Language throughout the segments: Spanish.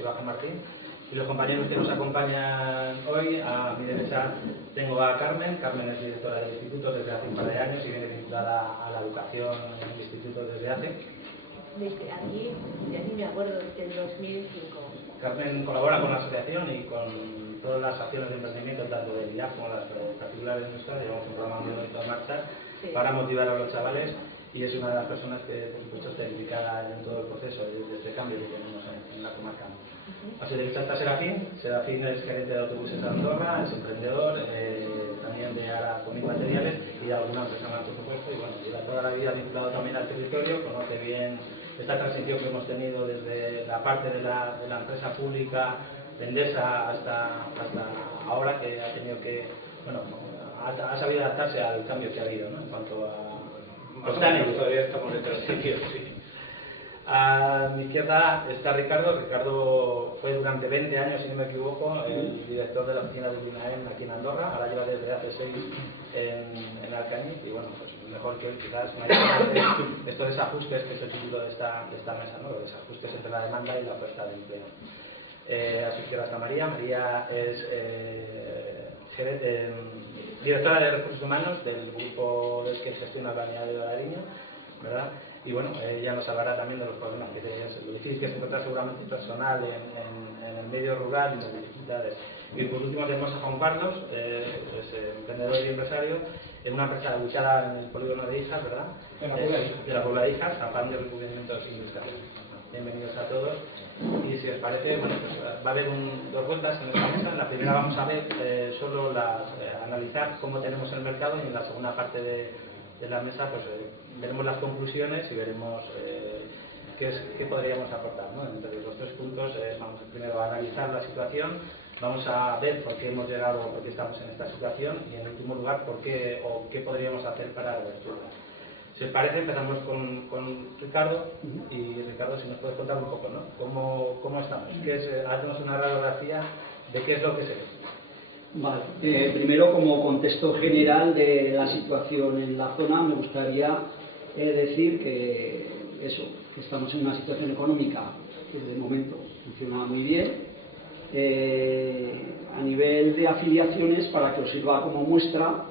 y Bajo Martín. Y los compañeros que nos acompañan hoy, a mi derecha tengo a Carmen. Carmen es directora del instituto desde hace un par de años y viene vinculada a la educación en el instituto desde hace. Desde aquí, me acuerdo, desde el 2005. Carmen colabora con la asociación y con todas las acciones de emprendimiento, tanto del IAF como las particulares nuestras. Llevamos un programa muy bonito en marcha para motivar a los chavales y es una de las personas que, por supuesto, está implicada en todo el proceso de este cambio que tenemos en la comarca. A su derecha está Serafín. Serafín es gerente de autobuses de Andorra, es emprendedor, también de ARA Comit Materiales y de alguna empresa más, por supuesto. Y bueno, lleva toda la vida vinculado también al territorio, conoce bien esta transición que hemos tenido desde la parte de la empresa pública, de Endesa, hasta ahora, que ha tenido que, bueno, ha sabido adaptarse al cambio que ha habido, ¿no? En cuanto a... Todavía estamos en transición, sí. A mi izquierda está Ricardo. Ricardo fue durante 20 años, si no me equivoco, el director de la oficina de INAEM aquí en Andorra. Ahora lleva desde hace 6 en Alcañiz y bueno, pues mejor que hoy quizás estos desajustes, que es el título de esta mesa, ¿no? Los desajustes entre la demanda y la oferta de empleo. A su izquierda está María. María es directora de Recursos Humanos del grupo que gestiona la unidad de Lariño, ¿verdad? Y bueno, ella nos hablará también de los problemas que tiene, lo difícil que se encuentra seguramente personal en el medio rural y las dificultades. Y por último tenemos a Juan Carlos, es emprendedor y empresario en una empresa ubicada en el polígono de Hijas, ¿verdad? De la Puebla de Hijas, a Pan de Recubrimientos Industriales. Bienvenidos a todos. Y si os parece, bueno, pues va a haber dos vueltas en esta mesa. En la primera vamos a ver solo analizar cómo tenemos el mercado y en la segunda parte de la mesa pues veremos las conclusiones y veremos qué podríamos aportar, ¿no? Entre los 3 puntos vamos primero a analizar la situación, vamos a ver por qué hemos llegado, por qué estamos en esta situación y en último lugar por qué o qué podríamos hacer para revertirla. Si os parece, empezamos con Ricardo. Y Ricardo, si nos puedes contar un poco, ¿no? ¿Cómo estamos? Haznos una radiografía de qué es lo que se ve. Vale. Primero, como contexto general de la situación en la zona, me gustaría decir que estamos en una situación económica que de momento funciona muy bien. A nivel de afiliaciones, para que os sirva como muestra,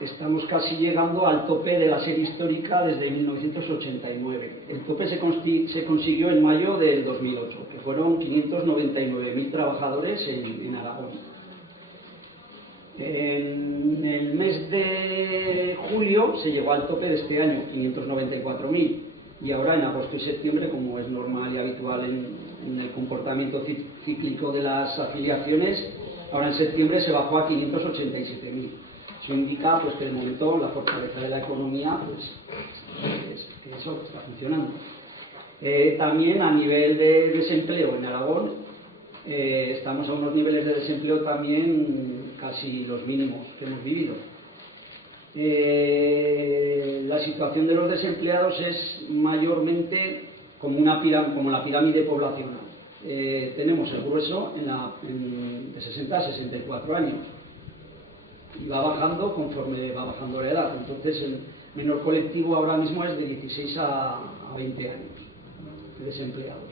estamos casi llegando al tope de la serie histórica desde 1989. El tope se consiguió en mayo del 2008, que fueron 599.000 trabajadores en Aragón. En el mes de julio se llegó al tope de este año, 594.000, y ahora en agosto y septiembre, como es normal y habitual en el comportamiento cíclico de las afiliaciones, ahora en septiembre se bajó a 587.000. Eso indica pues, que de momento la fortaleza de la economía pues, que eso está funcionando. También a nivel de desempleo en Aragón estamos a unos niveles de desempleo también casi los mínimos que hemos vivido. La situación de los desempleados es mayormente como la pirámide poblacional. Tenemos el grueso de 60 a 64 años y va bajando conforme va bajando la edad. Entonces el menor colectivo ahora mismo es de 16 a 20 años de desempleados.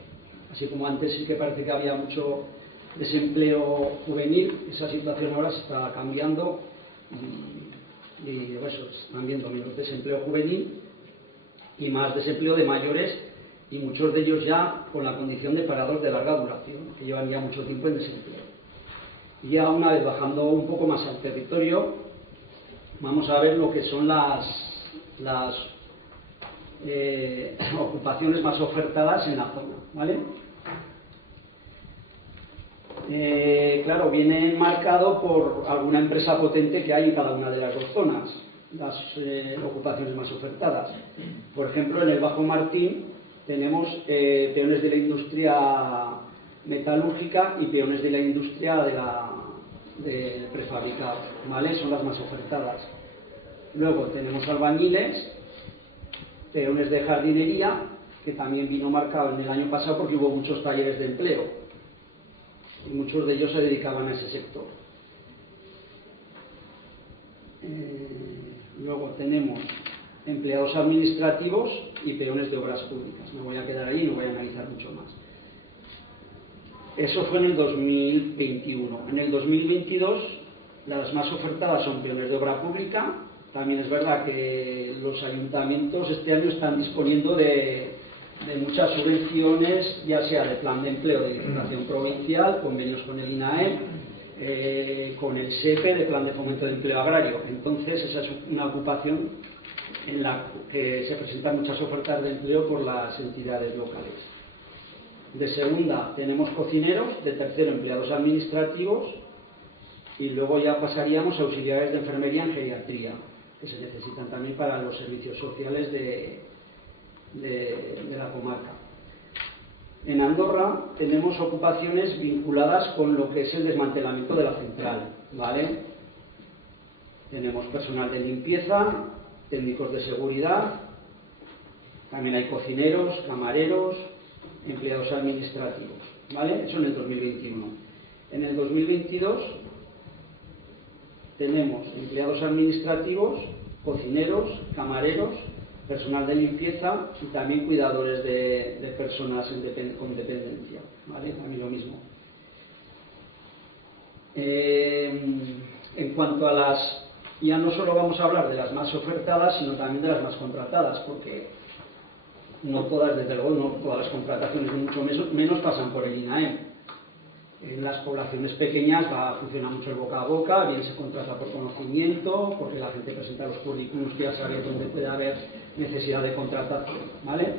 Así como antes sí que parece que había mucho desempleo juvenil, esa situación ahora se está cambiando y eso, están viendo menos desempleo juvenil y más desempleo de mayores, y muchos de ellos ya con la condición de parados de larga duración, que llevan ya mucho tiempo en desempleo. Y ya una vez bajando un poco más al territorio, vamos a ver lo que son las ocupaciones más ofertadas en la zona, ¿vale? Claro, viene marcado por alguna empresa potente que hay en cada una de las dos zonas, las ocupaciones más ofertadas. Por ejemplo, en el Bajo Martín tenemos peones de la industria metalúrgica y peones de la industria de prefabricado, ¿vale? Son las más ofertadas. Luego tenemos albañiles, peones de jardinería, que también vino marcado en el año pasado porque hubo muchos talleres de empleo y muchos de ellos se dedicaban a ese sector. Luego tenemos empleados administrativos y peones de obras públicas. Me voy a quedar ahí y no voy a analizar mucho más. Eso fue en el 2021. En el 2022 las más ofertadas son peones de obra pública. También es verdad que los ayuntamientos este año están disponiendo de muchas subvenciones, ya sea de plan de empleo de Diputación Provincial, convenios con el INAEM, con el SEPE, de plan de fomento de empleo agrario. Entonces esa es una ocupación en la que se presentan muchas ofertas de empleo por las entidades locales. De segunda tenemos cocineros, de tercero empleados administrativos y luego ya pasaríamos a auxiliares de enfermería en geriatría, que se necesitan también para los servicios sociales de la comarca. En Andorra tenemos ocupaciones vinculadas con lo que es el desmantelamiento de la central, ¿vale? Tenemos personal de limpieza, técnicos de seguridad, también hay cocineros, camareros, empleados administrativos, ¿vale? Eso en el 2021. En el 2022 tenemos empleados administrativos, cocineros, camareros, personal de limpieza y también cuidadores de personas con dependencia, ¿vale? También lo mismo. En cuanto a las, ya no solo vamos a hablar de las más ofertadas, sino también de las más contratadas, porque no todas, desde luego, no todas las contrataciones, ni mucho menos pasan por el INAEM. En las poblaciones pequeñas va a funcionar mucho el boca a boca, bien se contrata por conocimiento, porque la gente presenta los currículums que ya sabe dónde puede haber necesidad de contratación, ¿vale?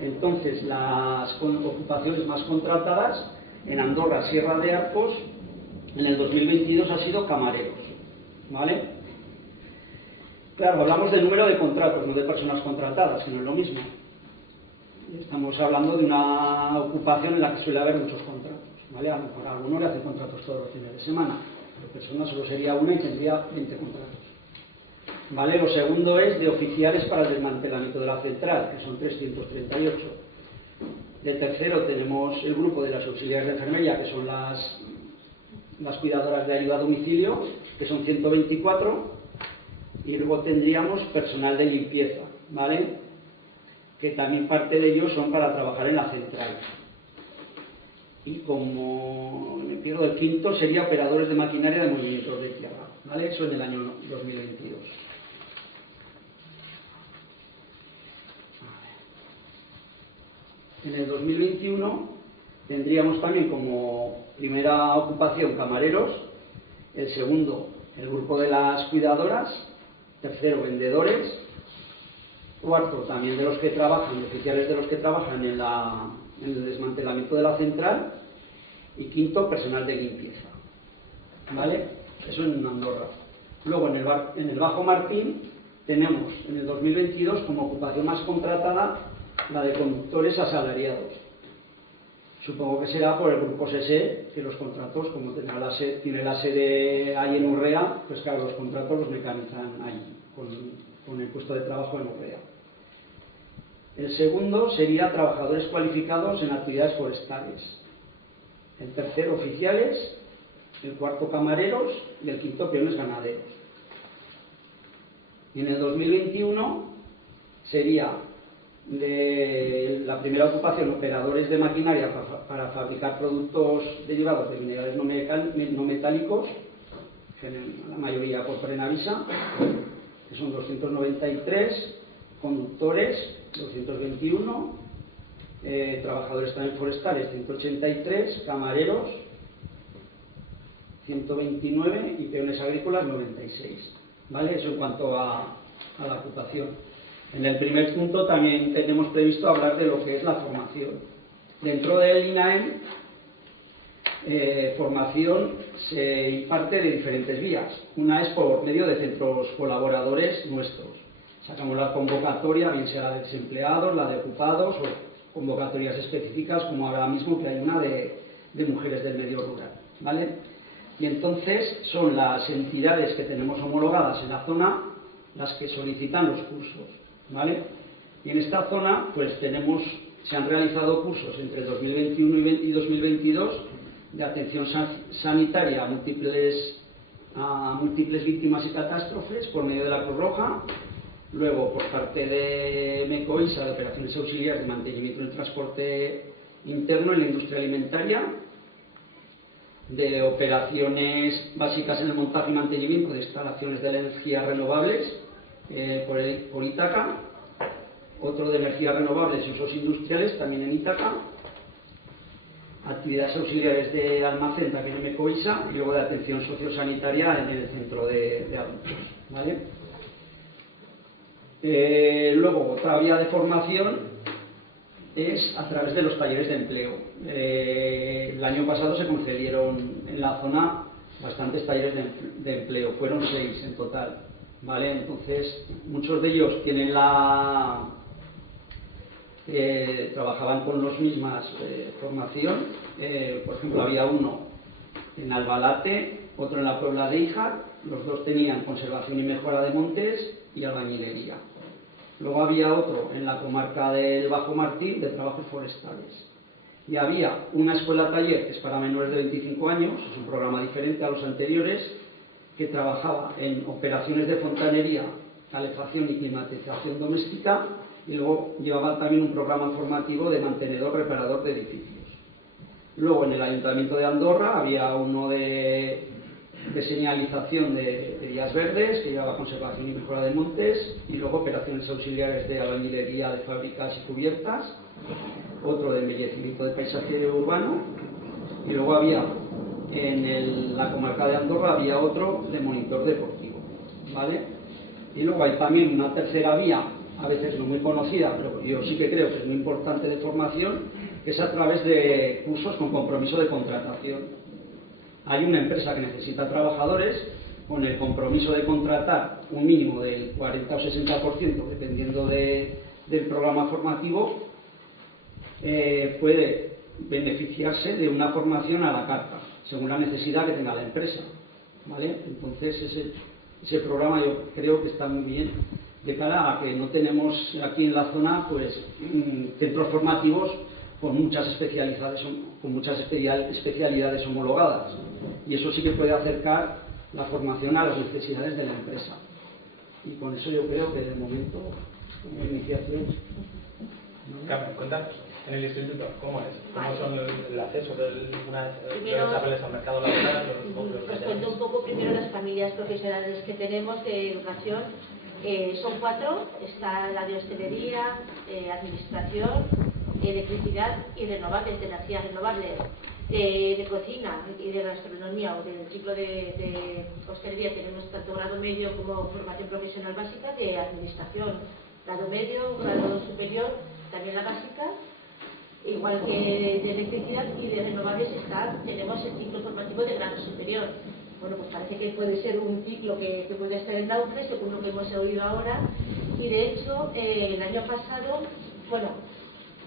Entonces, las ocupaciones más contratadas en Andorra, Sierra de Arcos, en el 2022 ha sido camareros, ¿vale? Claro, hablamos del número de contratos, no de personas contratadas, que no es lo mismo. Estamos hablando de una ocupación en la que suele haber muchos contratos, ¿vale? A lo mejor a alguno le hacen contratos todos los fines de semana, pero persona solo sería una y tendría 20 contratos, ¿vale? Lo segundo es de oficiales para el desmantelamiento de la central, que son 338. De tercero tenemos el grupo de las auxiliares de enfermería, que son las cuidadoras de ayuda a domicilio, que son 124, y luego tendríamos personal de limpieza, ¿vale? Que también parte de ellos son para trabajar en la central. Y como me pierdo el quinto, sería operadores de maquinaria de movimientos de tierra, ¿vale? Eso en el año 2022. En el 2021 tendríamos también como primera ocupación camareros, el segundo el grupo de las cuidadoras, tercero vendedores, cuarto también de los que trabajan, oficiales de los que trabajan en el desmantelamiento de la central, y quinto personal de limpieza, ¿vale? Eso en Andorra. Luego en el Bajo Martín tenemos en el 2022 como ocupación más contratada la de conductores asalariados. Supongo que será por el grupo SESE, que los contratos, como tiene la sede ahí en Urrea, pues claro, los contratos los mecanizan ahí, con el puesto de trabajo en Urrea. El segundo sería trabajadores cualificados en actividades forestales. El tercero, oficiales. El cuarto, camareros. Y el quinto, peones ganaderos. Y en el 2021 sería de la primera ocupación, operadores de maquinaria para fabricar productos derivados de minerales no metálicos, la mayoría por Prenavisa, que son 293, conductores 221, trabajadores también forestales 183, camareros 129 y peones agrícolas 96, ¿vale? Eso en cuanto a la ocupación. En el primer punto también tenemos previsto hablar de lo que es la formación. Dentro del INAEM, formación se imparte de diferentes vías. Una es por medio de centros colaboradores nuestros. Sacamos la convocatoria, bien sea la de desempleados, la de ocupados o convocatorias específicas, como ahora mismo que hay una de mujeres del medio rural, ¿vale? Y entonces son las entidades que tenemos homologadas en la zona las que solicitan los cursos, ¿vale? Y en esta zona pues se han realizado cursos entre 2021 y 2022 de atención sanitaria a múltiples víctimas y catástrofes por medio de la Cruz Roja. Luego, por parte de MECOISA, de operaciones auxiliares de mantenimiento del transporte interno en la industria alimentaria, de operaciones básicas en el montaje y mantenimiento de instalaciones de energías renovables por Ítaca, otro de energías renovables y usos industriales también en Ítaca, actividades auxiliares de almacén también en Mecoisa y luego de atención sociosanitaria en el centro de adultos, ¿vale? Luego, otra vía de formación es a través de los talleres de empleo. El año pasado se concedieron en la zona bastantes talleres de empleo, fueron 6 en total, ¿vale? Entonces, muchos de ellos tienen trabajaban con los mismas formación. Por ejemplo, había uno en Albalate, otro en la Puebla de Híjar, los dos tenían conservación y mejora de montes y albañilería. Luego había otro en la comarca del Bajo Martín de trabajos forestales. Y había una escuela taller que es para menores de 25 años, es un programa diferente a los anteriores, que trabajaba en operaciones de fontanería, calefacción y climatización doméstica, y luego llevaba también un programa formativo de mantenedor reparador de edificios. Luego en el Ayuntamiento de Andorra había uno de señalización de vías verdes, que llevaba conservación y mejora de montes, y luego operaciones auxiliares de albañilería de fábricas y cubiertas, otro de embellecimiento de paisaje urbano, y luego había en la comarca de Andorra había otro de monitor deportivo, ¿vale? Y luego hay también una tercera vía, a veces no muy conocida, pero yo sí que creo que es muy importante de formación, que es a través de cursos con compromiso de contratación. Hay una empresa que necesita trabajadores con el compromiso de contratar un mínimo del 40 o 60%, dependiendo del programa formativo, puede beneficiarse de una formación a la carta, según la necesidad que tenga la empresa, ¿vale? Entonces ese programa yo creo que está muy bien, de cara a que no tenemos aquí en la zona pues centros formativos con muchas especialidades homologadas, y eso sí que puede acercar la formación a las necesidades de la empresa. Y con eso yo creo que de momento como iniciación. Carmen, cuéntanos, en el instituto, ¿cómo es? ¿Cómo son el acceso de los chavales al mercado laboral? Os cuento un poco primero las familias profesionales que tenemos de educación. Son 4, está la de hostelería, administración, electricidad y renovables, de energías renovables, de cocina y de gastronomía o del ciclo de hostelería. Tenemos tanto grado medio como formación profesional básica, de administración, grado medio, grado superior, también la básica, igual que de electricidad, y de renovables tenemos el ciclo formativo de grado superior. Bueno, pues parece que puede ser un ciclo que puede estar en auge, según lo que hemos oído ahora, y de hecho el año pasado, bueno,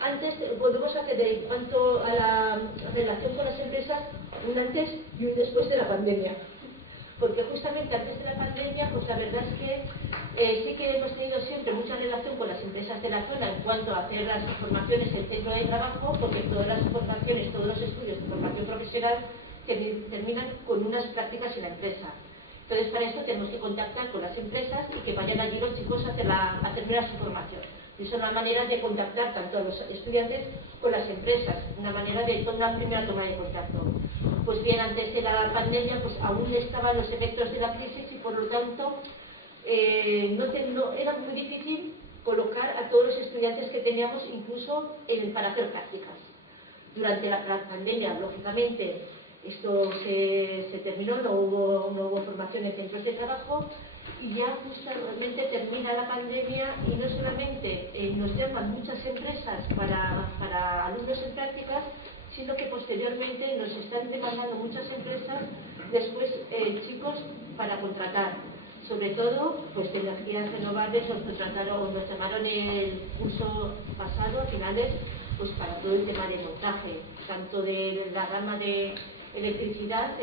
antes podemos hacer en cuanto a la relación con las empresas un antes y un después de la pandemia, porque justamente antes de la pandemia, pues la verdad es que sí que hemos tenido siempre mucha relación con las empresas de la zona en cuanto a hacer las formaciones en centro de trabajo, porque todas las formaciones, todos los estudios de formación profesional terminan con unas prácticas en la empresa. Entonces, para eso tenemos que contactar con las empresas y que vayan allí los chicos a terminar su formación. Y es una manera de contactar tanto a los estudiantes con las empresas, una manera de una primera toma de contacto. Pues bien, antes de la pandemia, pues aún estaban los efectos de la crisis y por lo tanto era muy difícil colocar a todos los estudiantes que teníamos incluso para hacer prácticas. Durante la pandemia, lógicamente, esto se terminó, no hubo formación en centros de trabajo, y ya justamente termina la pandemia y no solamente nos llaman muchas empresas para alumnos en prácticas, sino que posteriormente nos están demandando muchas empresas después chicos para contratar. Sobre todo, pues de energías renovables nos llamaron el curso pasado, a finales, pues para todo el tema de montaje, tanto de la rama de electricidad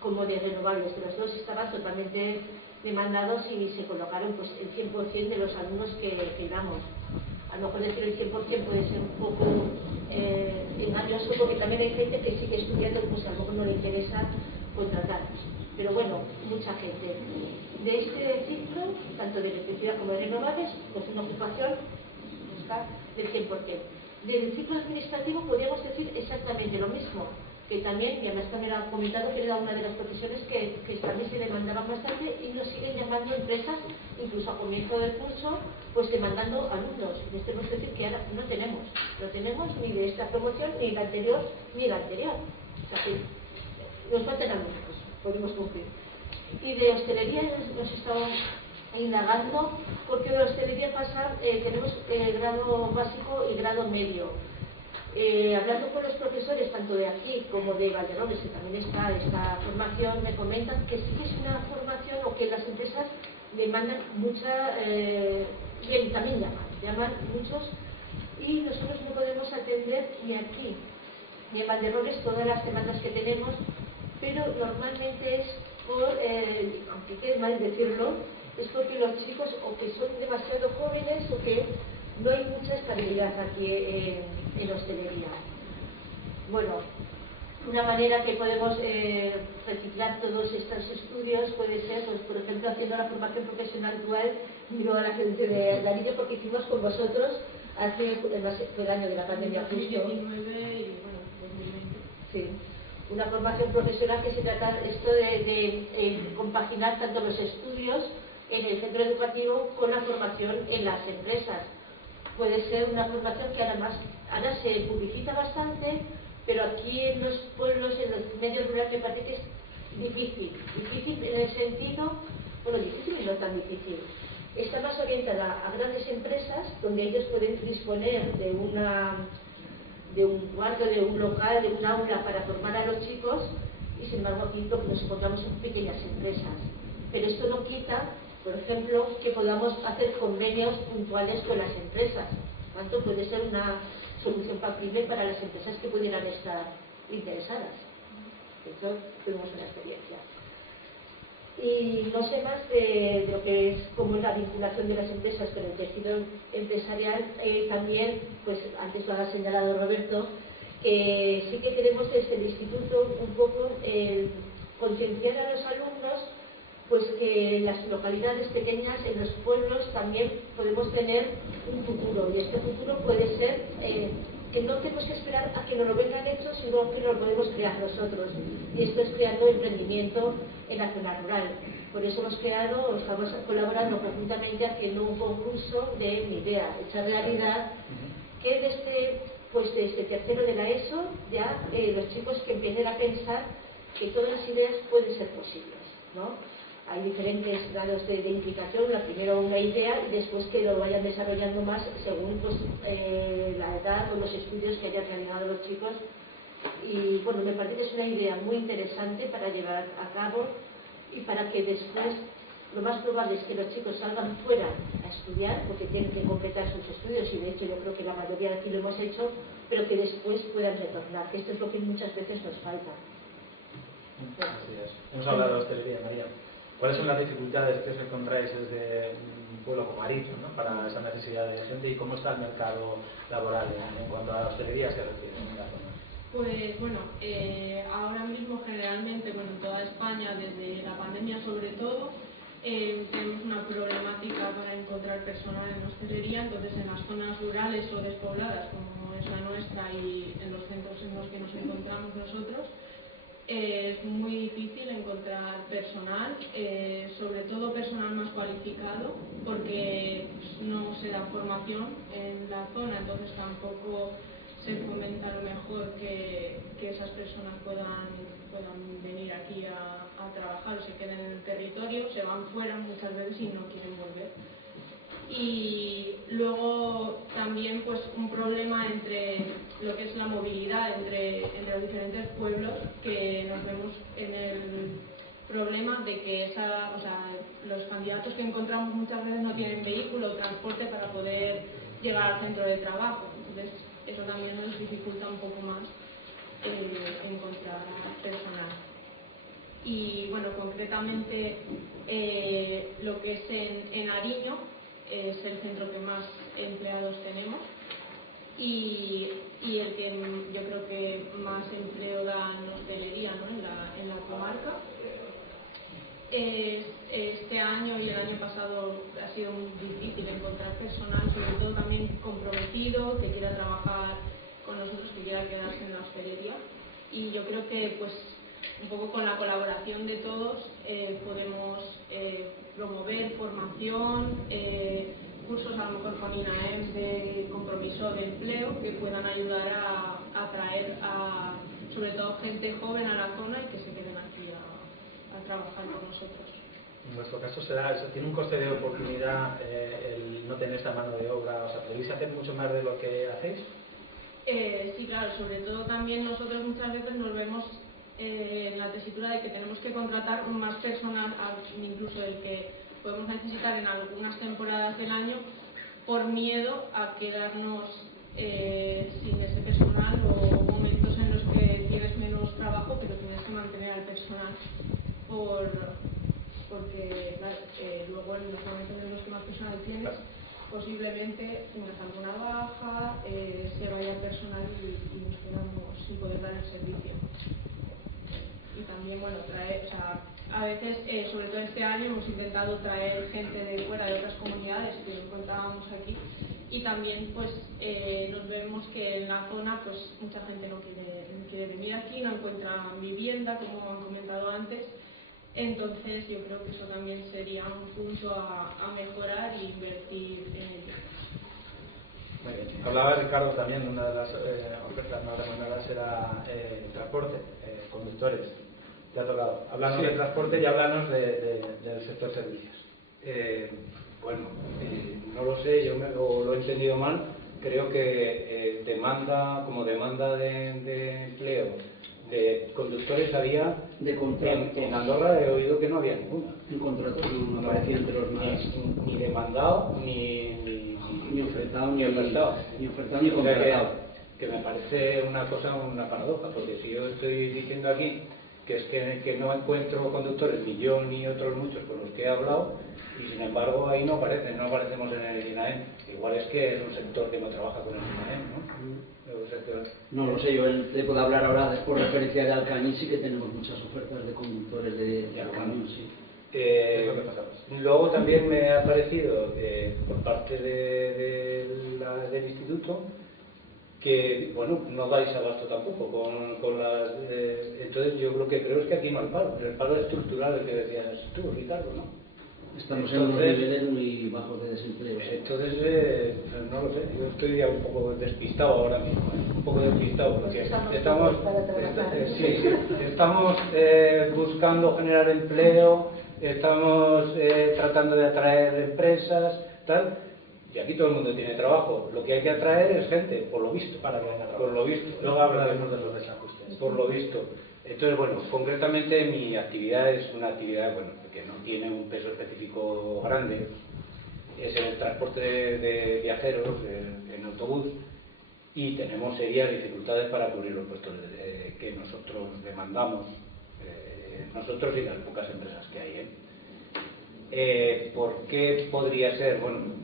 como de renovables. De los dos estaban totalmente demandados y se colocaron pues el 100% de los alumnos que damos. A lo mejor decir el 100% puede ser un poco engañoso, porque también hay gente que sigue estudiando, pues a lo mejor no le interesa contratarnos. Pero bueno, mucha gente. De este ciclo, tanto de electricidad como de renovables, pues una ocupación buscar del 100%. Del ciclo administrativo podríamos decir exactamente lo mismo, que también, y además también ha comentado que era una de las profesiones que también se demandaban bastante y nos siguen llamando empresas, incluso a comienzo del curso, pues demandando alumnos. Y les tenemos que decir que ahora no tenemos ni de esta promoción, ni la anterior, ni la anterior. O sea que nos faltan alumnos, podemos cumplir. Y de hostelería nos estamos indagando, porque de hostelería tenemos grado básico y grado medio. Hablando con los profesores, tanto de aquí como de Valderones, que también está esta formación, me comentan que sí que es una formación o que las empresas demandan mucha, bien, también llaman muchos, y nosotros no podemos atender ni aquí ni en Valderones todas las demandas que tenemos, pero normalmente es por, aunque quede mal decirlo, es porque los chicos o que son demasiado jóvenes o que no hay mucha estabilidad aquí en hostelería. Bueno, una manera que podemos reciclar todos estos estudios puede ser, pues, por ejemplo, haciendo la formación profesional dual, digo a la gente de Darillo, porque hicimos con vosotros fue el año de la pandemia justo. 2019 y bueno, 2020. Sí. Una formación profesional que se trata esto de compaginar tanto los estudios en el centro educativo con la formación en las empresas. Puede ser una formación que ahora se publicita bastante, pero aquí en los pueblos, en los medios rurales, me parece que es difícil en el sentido, bueno, difícil y no tan difícil. Está más orientada a grandes empresas donde ellos pueden disponer de un cuarto, de un local, de un aula para formar a los chicos, y sin embargo aquí lo que nos encontramos son pequeñas empresas. Pero esto no quita, por ejemplo, que podamos hacer convenios puntuales con las empresas. ¿Cuánto puede ser una solución factible para las empresas que pudieran estar interesadas? Eso tenemos una experiencia. Y no sé más de lo que es como la vinculación de las empresas con el tejido empresarial. También, pues antes lo ha señalado Roberto, sí que queremos desde el instituto un poco concienciar a los alumnos, pues que en las localidades pequeñas, en los pueblos, también podemos tener un futuro, y este futuro puede ser que no tenemos que esperar a que nos lo vengan hechos, sino que lo podemos crear nosotros, y esto es creando emprendimiento en la zona rural. Por eso estamos colaborando conjuntamente haciendo un concurso de mi idea hecha realidad, que desde tercero de la ESO ya los chicos que empiecen a pensar que todas las ideas pueden ser posibles, ¿no? Hay diferentes grados de implicación, la primero una idea y después que lo vayan desarrollando más según pues, la edad o los estudios que hayan realizado los chicos. Y bueno, me parece que es una idea muy interesante para llevar a cabo y para que después, lo más probable es que los chicos salgan fuera a estudiar, porque tienen que completar sus estudios, y de hecho yo creo que la mayoría de aquí lo hemos hecho, pero que después puedan retornar, que esto es lo que muchas veces nos falta. Así es. Hemos hablado de hostelería, María. ¿Cuáles son las dificultades que os encontráis desde un pueblo como Ariño, ¿no? Para esa necesidad de gente, y cómo está el mercado laboral en cuanto a la hostelería se refiere en la zona? Pues bueno, ahora mismo generalmente, bueno, en toda España, desde la pandemia sobre todo, tenemos una problemática para encontrar personal en hostelería. Entonces en las zonas rurales o despobladas, como es la nuestra, y en los centros en los que nos encontramos nosotros, es muy difícil encontrar personal, sobre todo personal más cualificado, porque no se da formación en la zona, entonces tampoco se fomenta a lo mejor que esas personas puedan venir aquí a trabajar o se queden en el territorio, se van fuera muchas veces y no quieren volver. Y luego también pues un problema entre lo que es la movilidad entre los diferentes pueblos, que nos vemos en el problema de que los candidatos que encontramos muchas veces no tienen vehículo o transporte para poder llegar al centro de trabajo. Entonces eso también nos dificulta un poco más encontrar personal. Y bueno, concretamente lo que es en Ariño es el centro que más empleados tenemos y el que yo creo que más empleo da en hostelería, ¿no? en la comarca. Este año y el año pasado ha sido muy difícil encontrar personal, sobre todo también comprometido, que quiera trabajar con nosotros, que quiera quedarse en la hostelería. y yo creo que pues un poco con la colaboración de todos podemos promover formación, cursos a lo mejor con INAEM de compromiso de empleo que puedan ayudar a atraer a sobre todo gente joven a la zona y que se queden aquí a trabajar con nosotros. En vuestro caso tiene un coste de oportunidad el no tener esta mano de obra, o sea, ¿podéis hacer mucho más de lo que hacéis? Sí, claro, sobre todo también nosotros muchas veces nos vemos en la tesitura de que tenemos que contratar más personal, incluso del que podemos necesitar en algunas temporadas del año, por miedo a quedarnos sin ese personal o momentos en los que tienes menos trabajo pero tienes que mantener al personal porque claro, luego en los momentos en los que más personal tienes posiblemente tengas alguna baja, se vaya el personal y nos quedamos sin poder dar el servicio. Y también, bueno, a veces, sobre todo este año, hemos intentado traer gente de fuera, de otras comunidades que nos encontrábamos aquí, y también pues nos vemos que en la zona pues mucha gente no quiere venir aquí, no encuentra vivienda, como han comentado antes. Entonces yo creo que eso también sería un punto a mejorar e invertir en ello. Muy bien. Hablaba Ricardo también, una de las ofertas más demandadas era transporte, conductores. Te ha tocado. Hablarnos de transporte y hablarnos del sector servicios. Bueno, no lo sé, yo lo he entendido mal. Creo que como demanda de empleo de conductores había De contratos. en Andorra he oído que no había ninguna. En contratos no aparecía entre los más. Ni demandado ni ofertado ni ofertado. Ni ofertado ni O sea contratado. que me parece una paradoja, porque si yo estoy diciendo aquí que es que no encuentro conductores, ni yo ni otros muchos con los que he hablado, y sin embargo ahí no aparecemos en el INAEM. Igual es que es un sector que no trabaja con el INAEM, ¿no? No lo sé, yo le puedo hablar ahora por referencia de Alcañiz, sí que tenemos muchas ofertas de conductores de camión, sí. Luego también me ha parecido por parte del instituto que, bueno, no dais abasto tampoco con las... entonces yo lo que creo es que aquí no hay paro, el paro estructural, el que decías tú, Ricardo, ¿no? Estamos en unos niveles muy bajos de desempleo. Entonces, no lo sé, yo estoy ya un poco despistado ahora mismo, un poco despistado, porque estamos buscando generar empleo, estamos tratando de atraer empresas, tal, y aquí todo el mundo tiene trabajo. Lo que hay que atraer es gente, por lo visto. Por lo visto. Luego hablaremos de los desajustes. Por lo visto. Entonces, bueno, concretamente mi actividad es una actividad, bueno, que no tiene un peso específico grande. Es el transporte de viajeros en autobús, y tenemos serias dificultades para cubrir los puestos que nosotros demandamos, nosotros y las pocas empresas que hay. ¿Por qué podría ser? Bueno,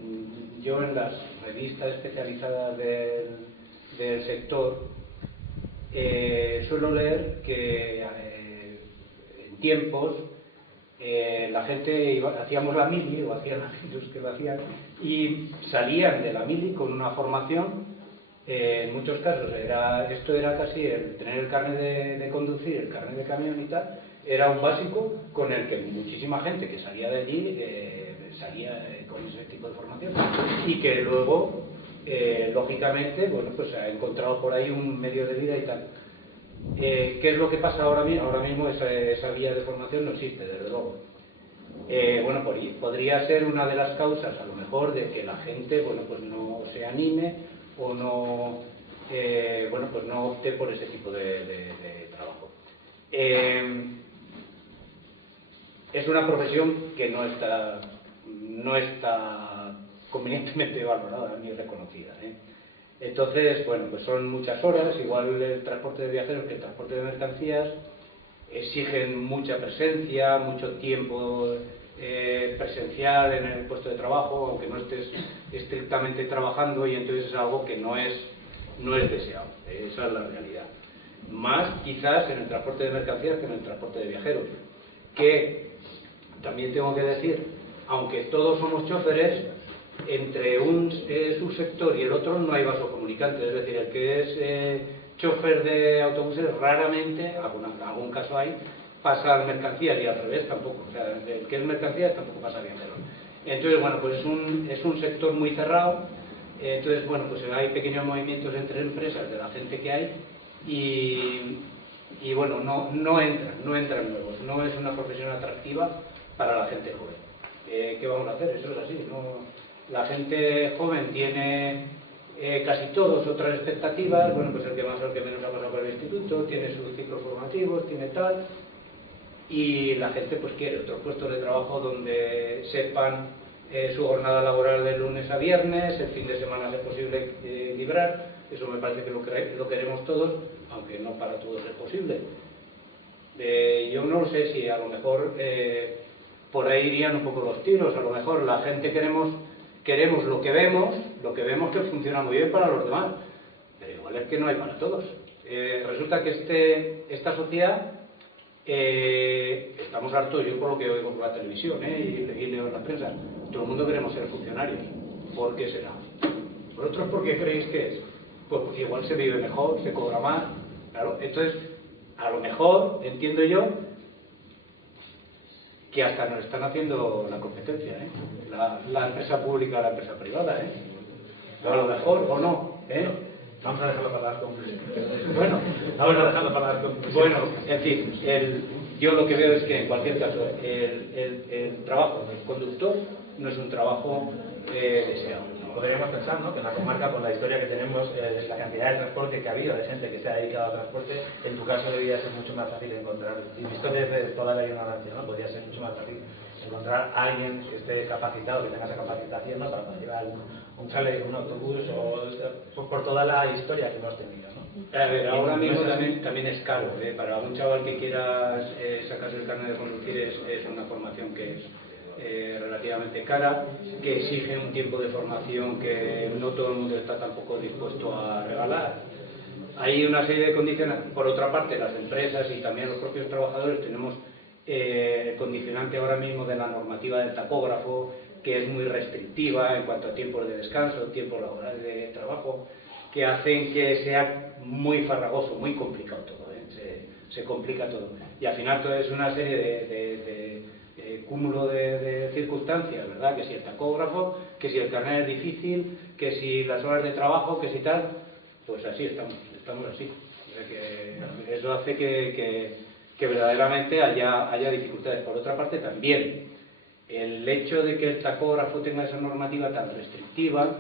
yo en las revistas especializadas del sector suelo leer que en tiempos la gente hacíamos la mili, o hacían los que lo hacían, y salían de la mili con una formación. En muchos casos esto era casi el tener el carnet de conducir, el carnet de camión y tal, era un básico con el que muchísima gente que salía de allí salía con ese tipo de formación, y que luego lógicamente, bueno, pues ha encontrado por ahí un medio de vida y tal. ¿Qué es lo que pasa ahora mismo? Ahora mismo esa vía de formación no existe, desde luego. Bueno, podría ser una de las causas, a lo mejor, de que la gente, bueno, pues no se anime o no, bueno, pues no opte por ese tipo de trabajo. Es una profesión que no está convenientemente valorada ni reconocida. Entonces, bueno, pues son muchas horas, igual el transporte de viajeros que el transporte de mercancías, exigen mucha presencia, mucho tiempo presencial en el puesto de trabajo, aunque no estés estrictamente trabajando, y entonces es algo que no es deseado. Esa es la realidad. Más quizás en el transporte de mercancías que en el transporte de viajeros, que también tengo que decir, aunque todos somos choferes, entre un subsector y el otro no hay vaso comunicante. Es decir, el que es chofer de autobuses raramente, algún caso hay, pasa mercancías, y al revés tampoco, o sea, el que es mercancías tampoco pasa viajeros. Entonces, bueno, pues es un sector muy cerrado. Entonces, bueno, pues hay pequeños movimientos entre empresas de la gente que hay y bueno, no entran nuevos, no es una profesión atractiva para la gente joven. ¿Qué vamos a hacer? Eso es así, ¿no? La gente joven tiene casi todos otras expectativas, bueno, pues el que más o el que menos ha pasado por el instituto, tiene sus ciclos formativos, tiene tal, y la gente pues quiere otros puestos de trabajo donde sepan su jornada laboral de lunes a viernes, el fin de semana si es posible librar. Eso me parece que lo queremos todos, aunque no para todos es posible. Yo no sé si a lo mejor por ahí irían un poco los tiros. A lo mejor la gente queremos lo que vemos que funciona muy bien para los demás, pero igual es que no hay para todos. Resulta que esta sociedad, estamos hartos, yo por lo que oigo por la televisión y leo en la prensa, todo el mundo queremos ser funcionarios. ¿Por qué será? ¿Vosotros por qué creéis que es? Pues porque igual se vive mejor, se cobra más, claro. Entonces, a lo mejor, entiendo yo, que hasta nos están haciendo la competencia, la empresa pública a la empresa privada, a lo mejor, o no, Vamos a dejarlo para las conclusiones. Bueno, vamos a dejarlo para las conclusiones. Bueno, en fin, yo lo que veo es que en cualquier caso el trabajo del conductor no es un trabajo deseado. Podríamos pensar, ¿no?, que en la comarca, por la historia que tenemos, la cantidad de transporte que ha habido, de gente que se ha dedicado al transporte, en tu caso debía ser mucho más fácil encontrar, y visto desde toda la ignorancia, ¿no?, podría ser mucho más fácil encontrar a alguien que esté capacitado, que tenga esa capacitación, ¿no?, para poder llevar un trailer, un autobús, o por toda la historia que hemos tenido, ¿no? A ver, ahora mismo también es caro, para un chaval que quiera sacarse el carnet de conducir es una formación que es relativamente cara, que exige un tiempo de formación que no todo el mundo está tampoco dispuesto a regalar. Hay una serie de condiciones. Por otra parte, las empresas y también los propios trabajadores tenemos el condicionante ahora mismo de la normativa del tacógrafo, que es muy restrictiva en cuanto a tiempos de descanso, tiempos laborales de trabajo, que hacen que sea muy farragoso, muy complicado todo, se complica todo. Y al final todo es una serie de cúmulo de circunstancias, ¿verdad? Que si el tacógrafo, que si el carnet es difícil, que si las horas de trabajo, que si tal, pues así estamos así. O sea que eso hace que verdaderamente haya dificultades. Por otra parte también, el hecho de que el tacógrafo tenga esa normativa tan restrictiva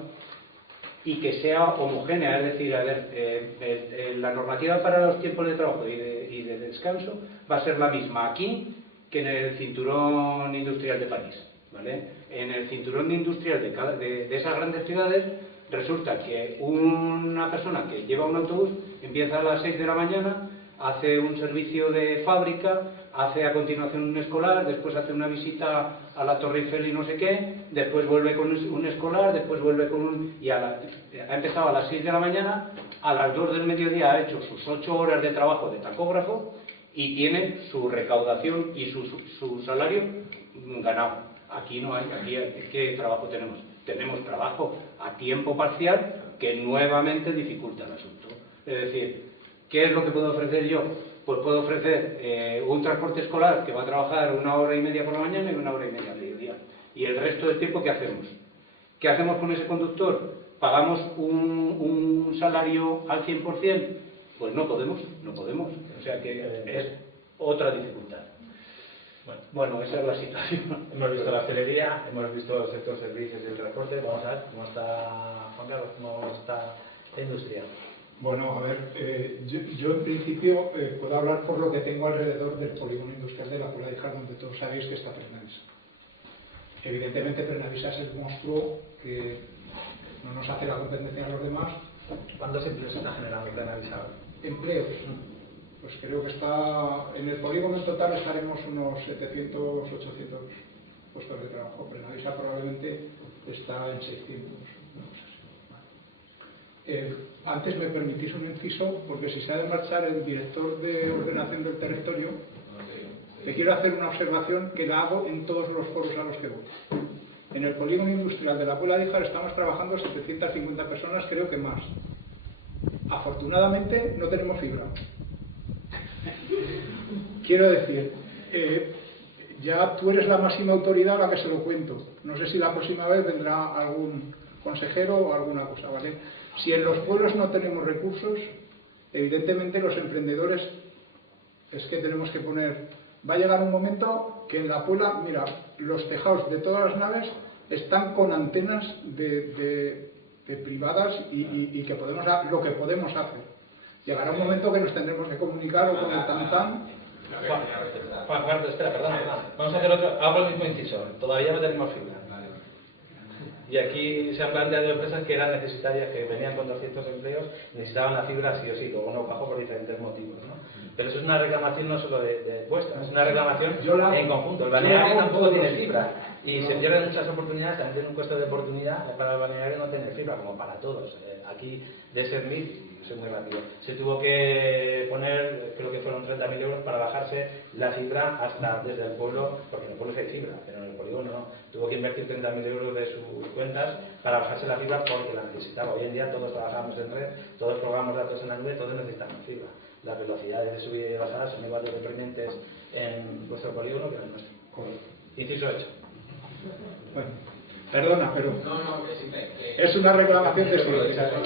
y que sea homogénea, es decir, a ver, la normativa para los tiempos de trabajo y de descanso va a ser la misma aquí que en el cinturón industrial de París, ¿vale? En el cinturón industrial de esas grandes ciudades resulta que una persona que lleva un autobús empieza a las 6 de la mañana, hace un servicio de fábrica, hace a continuación un escolar, después hace una visita a la Torre Eiffel y no sé qué, después vuelve con un escolar, después vuelve con ha empezado a las 6 de la mañana, a las 2 del mediodía ha hecho sus 8 horas de trabajo de tacógrafo y tiene su recaudación y su salario ganado. Aquí no hay, aquí ¿qué trabajo tenemos? Tenemos trabajo a tiempo parcial que nuevamente dificulta el asunto. Es decir, ¿qué es lo que puedo ofrecer yo? Pues puedo ofrecer un transporte escolar que va a trabajar 1 hora y media por la mañana y 1 hora y media al mediodía. ¿Y el resto del tiempo qué hacemos? ¿Qué hacemos con ese conductor? ¿Pagamos un salario al 100%? Pues no podemos. O sea que es otra dificultad. Bueno, esa es la situación. Hemos visto la hostelería, hemos visto el sector servicios y el transporte. Vamos a ver cómo está, Juan Carlos, cómo está la industria. Bueno, a ver, yo en principio puedo hablar por lo que tengo alrededor del polígono industrial de la Puebla de Híjar, donde todos sabéis que está Pernavisa. Evidentemente Pernavisa es el monstruo que no nos hace la competencia a los demás. ¿Cuántos empleos se está generando Pernavisa? Empleos. Pues creo que está en el polígono en total estaremos unos 700, 800 puestos de trabajo. Pernavisa probablemente está en 600. Antes me permitís un inciso, porque si se ha de marchar el director de ordenación del territorio, te quiero hacer una observación que la hago en todos los foros a los que voy. En el polígono industrial de la Puebla de Híjar estamos trabajando 750 personas, creo que más. Afortunadamente no tenemos fibra. Quiero decir, ya tú eres la máxima autoridad a la que se lo cuento. No sé si la próxima vez vendrá algún consejero o alguna cosa, ¿vale? Si en los pueblos no tenemos recursos, evidentemente los emprendedores es que tenemos que poner... Va a llegar un momento que en la Puebla, mira, los tejados de todas las naves están con antenas de privadas y que podemos lo que podemos hacer. Llegará un momento que nos tendremos que comunicar o con el tan-tan. Juan, espera, perdón. Vamos a hacer otro. Hago el mismo inciso. Todavía no tenemos fibra. Y aquí se han planteado empresas que eran necesitarias, que venían con 200 empleos, necesitaban la fibra sí o sí, luego no bajó por diferentes motivos, ¿no? Pero eso es una reclamación no solo de vuestra, es una reclamación en conjunto. El balneario tampoco tiene fibra y se pierden muchas oportunidades, también tiene un costo de oportunidad para el balneario no tener fibra, como para todos. Aquí de Sermit, soy muy rápido, se tuvo que poner, creo que fueron 30.000 euros para bajarse la fibra hasta desde el pueblo, porque en el pueblo sí hay fibra, pero en el polígono no. Tuvo que invertir 30.000 euros de sus cuentas para bajarse la fibra porque la necesitaba. Hoy en día todos trabajamos en red, todos programamos datos en la nube, todos necesitamos fibra. Las velocidades de subida y de bajada son igual de deprimente en vuestro polígono que en el nuestro. Inciso hecho. Bueno, perdona, pero No, es una reclamación de ciencia. Lo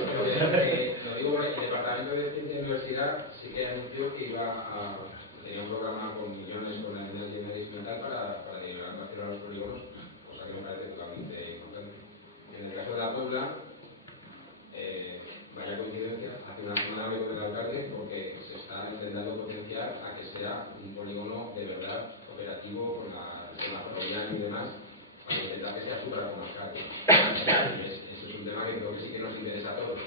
digo, el Departamento de Ciencia y Universidad sí que anunció que tenía un programa con millones con la energía instrumental para liberar más a los polígonos, cosa que me parece totalmente importante. En el caso de la Puebla, vaya coincidencia, hace una semana hablé con el alcalde porque se está intentando potenciar a que sea un polígono de verdad operativo con la ferroviaria y demás, para intentar que sea supracomarcal. Eso es un tema que creo que sí que nos interesa a todos.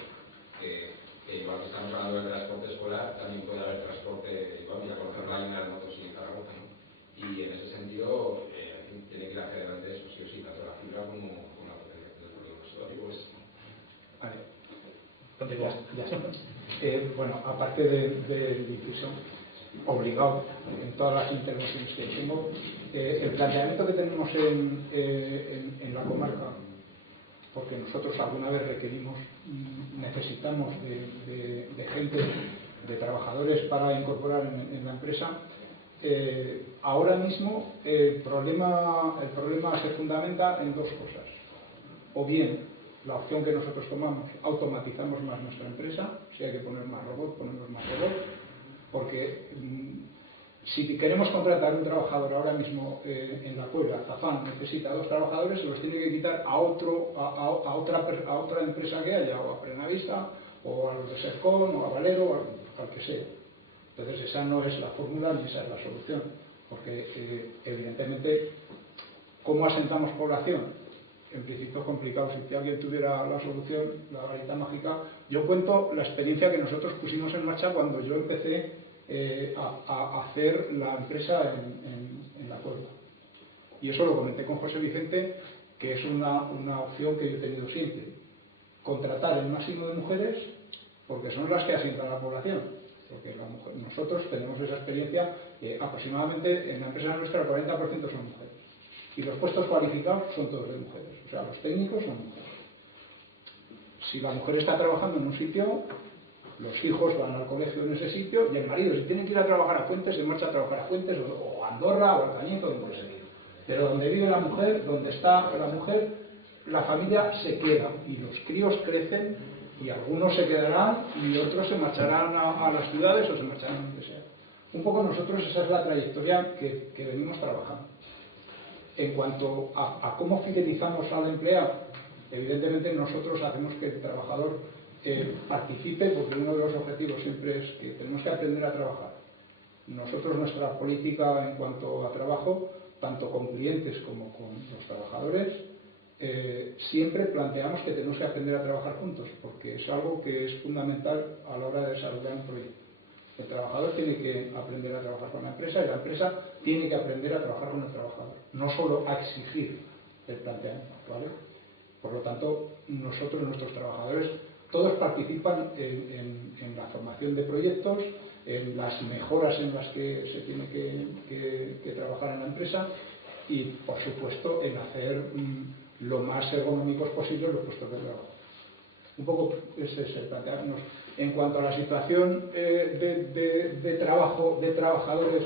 Que igual que estamos hablando del transporte escolar, también puede haber transporte, igual, mira, conocer la línea de motos y Zaragoza, ¿no? Y en ese sentido, tiene que ir hacia adelante eso, sí o sí, tanto la fibra como la potencia del polígono. Vale. Bueno, aparte de difusión, obligado en todas las intervenciones que tengo, el planteamiento que tenemos en la comarca, porque nosotros alguna vez necesitamos de gente, de trabajadores para incorporar en la empresa. Ahora mismo el problema se fundamenta en dos cosas. O bien la opción que nosotros tomamos, automatizamos más nuestra empresa, si hay que poner más robots, ponemos más robots, porque si queremos contratar un trabajador ahora mismo en la Puebla, Zafán necesita 2 trabajadores, se los tiene que quitar a otra empresa que haya, o a Prenavista, o a los de Sercon, o a Valero, o al que sea. Entonces esa no es la fórmula ni esa es la solución, porque evidentemente, ¿cómo asentamos población? En principio es complicado. Si alguien tuviera la solución, la varita mágica. Yo cuento la experiencia que nosotros pusimos en marcha cuando yo empecé a hacer la empresa en la Puebla. Y eso lo comenté con José Vicente, que es una opción que yo he tenido siempre. Contratar el máximo de mujeres, porque son las que asientan a la población. Porque nosotros tenemos esa experiencia, aproximadamente en la empresa nuestra el 40% son mujeres. Y los puestos cualificados son todos de mujeres, o sea, los técnicos son mujeres. Si la mujer está trabajando en un sitio, los hijos van al colegio en ese sitio, y el marido, si tiene que ir a trabajar a Fuentes, se marcha a trabajar a Fuentes, o a Andorra, o a Alcañiz, o donde sea. Pero donde vive la mujer, donde está la mujer, la familia se queda, y los críos crecen, y algunos se quedarán, y otros se marcharán a las ciudades, o se marcharán a donde sea. Un poco nosotros esa es la trayectoria que venimos trabajando. En cuanto a cómo fidelizamos al empleado, evidentemente nosotros hacemos que el trabajador participe, porque uno de los objetivos siempre es que tenemos que aprender a trabajar. Nosotros, nuestra política en cuanto a trabajo, tanto con clientes como con los trabajadores, siempre planteamos que tenemos que aprender a trabajar juntos, porque es algo que es fundamental a la hora de desarrollar un proyecto. El trabajador tiene que aprender a trabajar con la empresa y la empresa tiene que aprender a trabajar con el trabajador, no solo a exigir el planteamiento, ¿vale? Por lo tanto, nosotros, nuestros trabajadores, todos participan en la formación de proyectos, en las mejoras en las que se tiene que trabajar en la empresa y, por supuesto, en hacer lo más ergonómicos posibles los puestos de trabajo. Un poco ese es el planteamiento. En cuanto a la situación de trabajadores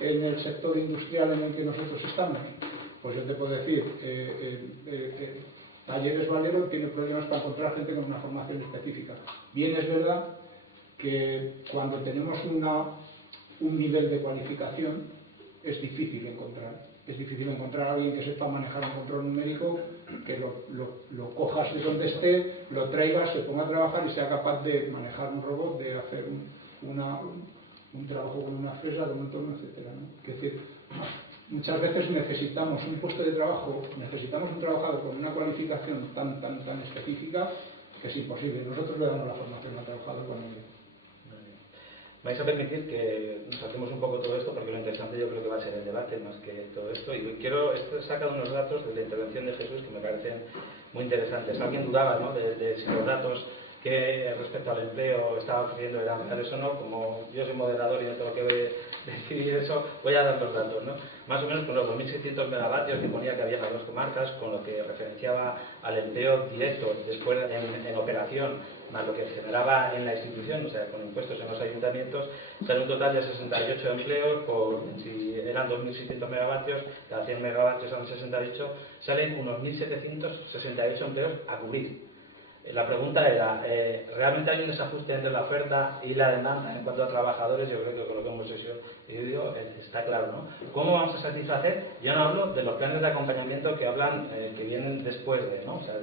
en el sector industrial en el que nosotros estamos, pues yo te puedo decir, Talleres Valero tiene problemas para encontrar gente con una formación específica. Bien es verdad que cuando tenemos un nivel de cualificación es difícil encontrar. Es difícil encontrar a alguien que sepa manejar un control numérico, que lo cojas de donde esté, lo traigas, se ponga a trabajar y sea capaz de manejar un robot, de hacer un trabajo con una fresa, con un torno, etc., ¿no? Es decir, muchas veces necesitamos un puesto de trabajo, necesitamos un trabajador con una cualificación tan específica que es imposible. Nosotros le damos la formación al trabajador cuando viene. Vais a permitir que nos saltemos un poco todo esto, porque lo interesante yo creo que va a ser el debate más que todo esto. Y quiero sacar unos datos de la intervención de Jesús que me parecen muy interesantes. Alguien dudaba, ¿no?, de si los datos que respecto al empleo estaba ofreciendo eran reales o no. Como yo soy moderador y no tengo que decidir eso, voy a dar los datos, ¿no? Más o menos con los 2.600 megavatios que ponía que había en las dos comarcas, con lo que referenciaba al empleo directo después en operación, más lo que generaba en la institución, o sea, con impuestos en los ayuntamientos, sale un total de 68 empleos. Si eran 2.600 megavatios, cada 100 megavatios son 68, salen unos 1.768 empleos a cubrir. La pregunta era, ¿realmente hay un desajuste entre la oferta y la demanda en cuanto a trabajadores? Yo creo que con lo que hemos hecho está claro, ¿no? ¿Cómo vamos a satisfacer? Yo no hablo de los planes de acompañamiento que hablan, que vienen después de, ¿no? O sea,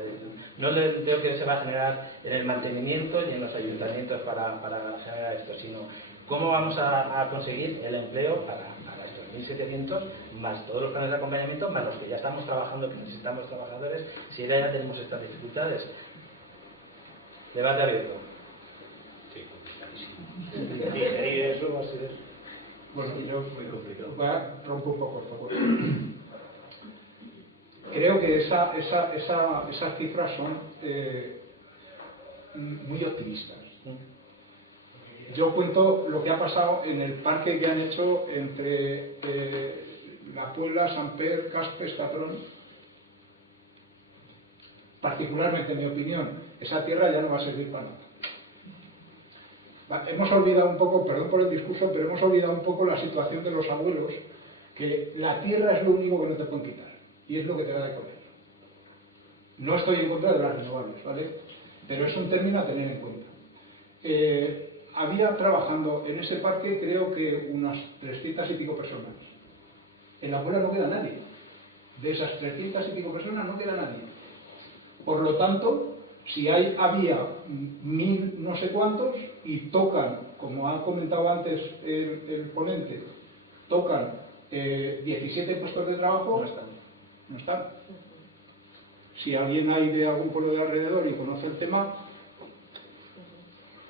no le creo que se va a generar en el mantenimiento y en los ayuntamientos para generar esto, sino cómo vamos a conseguir el empleo para estos 1.700, más todos los planes de acompañamiento, más los que ya estamos trabajando, que necesitamos trabajadores, si ya tenemos estas dificultades. Debate abierto. Sí, complicadísimo. Digerir eso va a ser... Bueno, yo muy complicado. voy a romper un poco el foco. Creo que esas cifras son muy optimistas. Yo cuento lo que ha pasado en el parque que han hecho entre La Puebla, Sant Pere, Caspes, Catrón. Particularmente, en mi opinión, esa tierra ya no va a servir para nada. Hemos olvidado un poco, perdón por el discurso, pero hemos olvidado un poco la situación de los abuelos, que la tierra es lo único que no te pueden quitar, y es lo que te da de comer. No estoy en contra de las renovables, ¿vale? Pero es un término a tener en cuenta. Había trabajando en ese parque, creo que unas 300 y pico personas. En La Puebla no queda nadie. De esas 300 y pico personas no queda nadie. Por lo tanto, si había 1.000 no sé cuántos y tocan, como ha comentado antes el ponente, tocan 17 puestos de trabajo, no están. Si alguien hay de algún pueblo de alrededor y conoce el tema...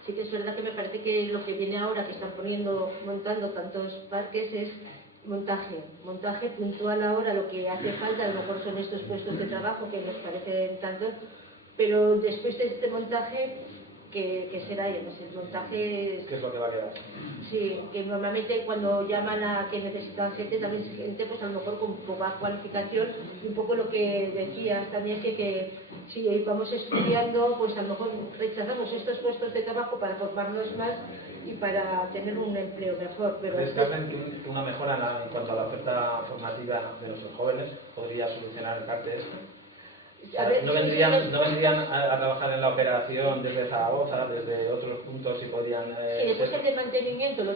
Sí que es verdad que me parece que lo que viene ahora, que están montando tantos parques, es montaje puntual ahora. Lo que hace falta a lo mejor son estos puestos de trabajo que nos parecen tantos, pero después de este montaje, ¿qué será? Yo no sé, el montaje... ¿Qué es lo que va a quedar? Sí, que normalmente cuando llaman a que necesitan gente, también es gente pues a lo mejor con poca cualificación, y un poco lo que decías también, que si vamos estudiando, pues a lo mejor rechazamos estos puestos de trabajo para formarnos más y para tener un empleo mejor. Pero ¿Descartan que una mejora en cuanto a la oferta formativa de nuestros jóvenes podría solucionar en parte esto? ¿No vendrían a trabajar en la operación desde Zaragoza, desde otros puntos, y podían...? Sí, después el de mantenimiento lo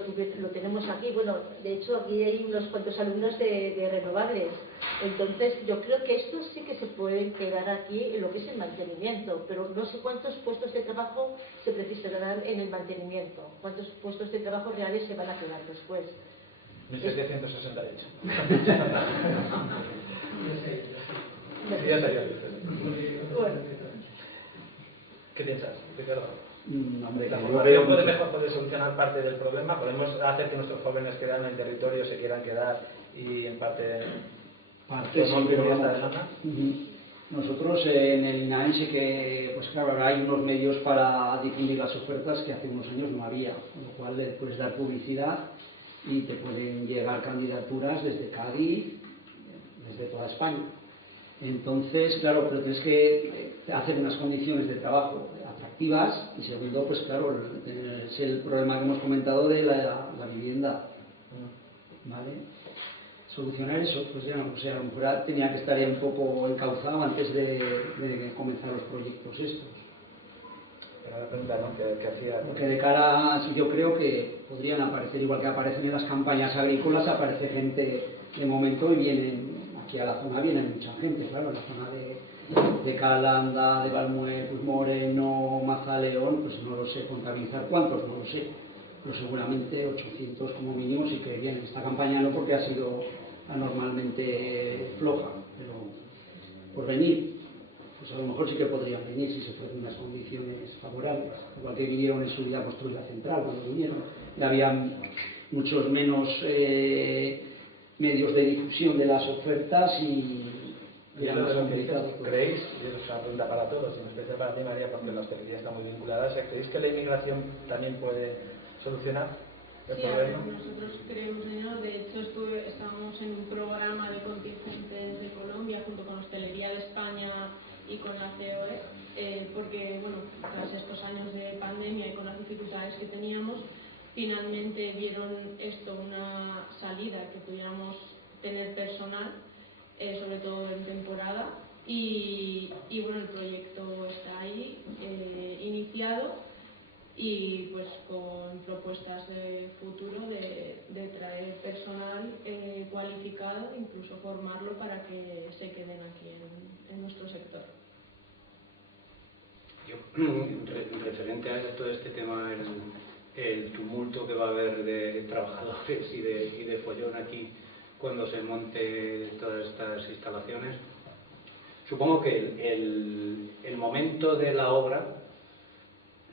tenemos aquí. Bueno, de hecho aquí hay unos cuantos alumnos de renovables. Entonces yo creo que estos sí que se pueden quedar aquí en lo que es el mantenimiento, pero no sé cuántos puestos de trabajo se precisarán en el mantenimiento, cuántos puestos de trabajo reales se van a quedar después. 1768. Sí, ya salió. Bueno. ¿Qué piensas, Ricardo? Hombre, La yo formación veo puede solucionar parte del problema. Podemos hacer que nuestros jóvenes que quedan en el territorio se quieran quedar y en parte sí, pero esta demanda. Nosotros en el INAENSE, que pues claro, ahora hay unos medios para difundir las ofertas que hace unos años no había, con lo cual le puedes dar publicidad y te pueden llegar candidaturas desde Cádiz, desde toda España. Entonces, claro, pero tienes que hacer unas condiciones de trabajo atractivas activas, y segundo, pues claro, es el problema que hemos comentado de la vivienda, ¿vale? Solucionar eso, pues ya, o sea, a lo mejor tenía que estar ya un poco encauzado antes de comenzar los proyectos estos. Pero la pregunta, ¿no? ¿Qué hacía? Porque de cara a, yo creo que podrían aparecer, igual que aparecen en las campañas agrícolas, aparece gente de momento y vienen, aquí a la zona vienen mucha gente, claro, en la zona de Calanda, de Valmuel, pues Moreno, Mazaleón, pues no lo sé contabilizar cuántos, no lo sé, pero seguramente 800 como mínimo sí que vienen. Esta campaña no, porque ha sido anormalmente floja, pero por venir, pues a lo mejor sí que podrían venir si se fueran unas condiciones favorables, igual que vinieron en su día a construir la central cuando vinieron, y había muchos menos medios de difusión de las ofertas y era más complicado. ¿Creéis, y es una pregunta para todos, en especial para ti, María, porque la hostelería está muy vinculada, ¿creéis que la inmigración también puede solucionar el Sí, problema? nosotros creemos en ello. De hecho, estábamos en un programa de contingentes de Colombia junto con Hostelería de España y con la COE, porque, bueno, tras estos años de pandemia y con las dificultades que teníamos, finalmente vieron esto una salida, que pudiéramos tener personal, sobre todo en temporada, y bueno, el proyecto está ahí, iniciado, y pues con propuestas de futuro de traer personal cualificado, incluso formarlo para que se queden aquí en nuestro sector. Yo, referente a todo este tema, el tumulto que va a haber de trabajadores y de follón aquí cuando se monte todas estas instalaciones, supongo que el momento de la obra,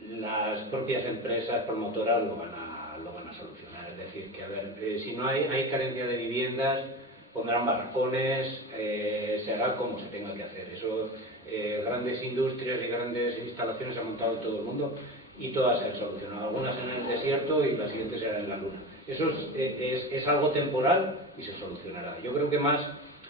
las propias empresas promotoras lo van a solucionar. Es decir, que a ver, si no hay carencia de viviendas, pondrán barracones, se hará como se tenga que hacer. Eso, grandes industrias y grandes instalaciones se han montado en todo el mundo y todas se han solucionado. Algunas en el desierto y las siguientes serán en la luna. Eso es algo temporal y se solucionará. Yo creo que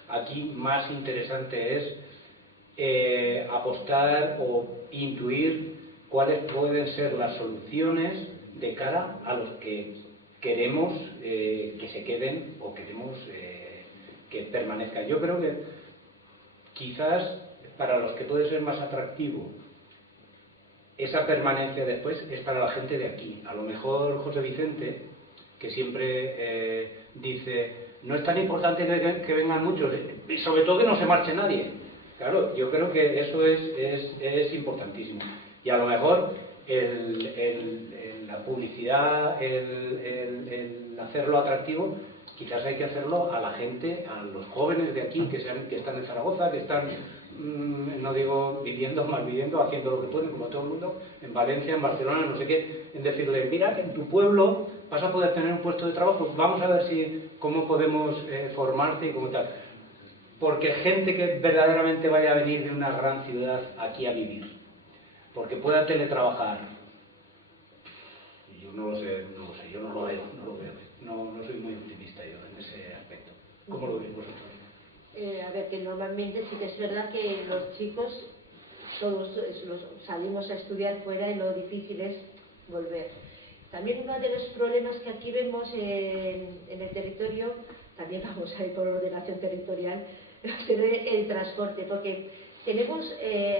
aquí más interesante es apostar o intuir cuáles pueden ser las soluciones de cara a los que queremos que se queden o queremos que permanezcan. Yo creo que quizás para los que puede ser más atractivo esa permanencia después es para la gente de aquí. A lo mejor José Vicente, que siempre dice, no es tan importante que vengan muchos, y sobre todo que no se marche nadie. Claro, yo creo que eso es importantísimo. Y a lo mejor la publicidad, el hacerlo atractivo, quizás hay que hacerlo a la gente, a los jóvenes de aquí que están en Zaragoza, que están, no digo viviendo, haciendo lo que pueden, como todo el mundo, en Valencia, en Barcelona, no sé qué, en decirle, mira que en tu pueblo vas a poder tener un puesto de trabajo, vamos a ver cómo podemos formarte y cómo tal. Porque gente que verdaderamente vaya a venir de una gran ciudad aquí a vivir, porque pueda teletrabajar, yo no lo sé, yo no lo veo, no soy muy optimista yo en ese aspecto. ¿Cómo lo veis vosotros? A ver, que normalmente sí que es verdad que los chicos todos salimos a estudiar fuera y lo difícil es volver. También uno de los problemas que aquí vemos en el territorio, también vamos a ir por ordenación territorial, es el transporte, porque tenemos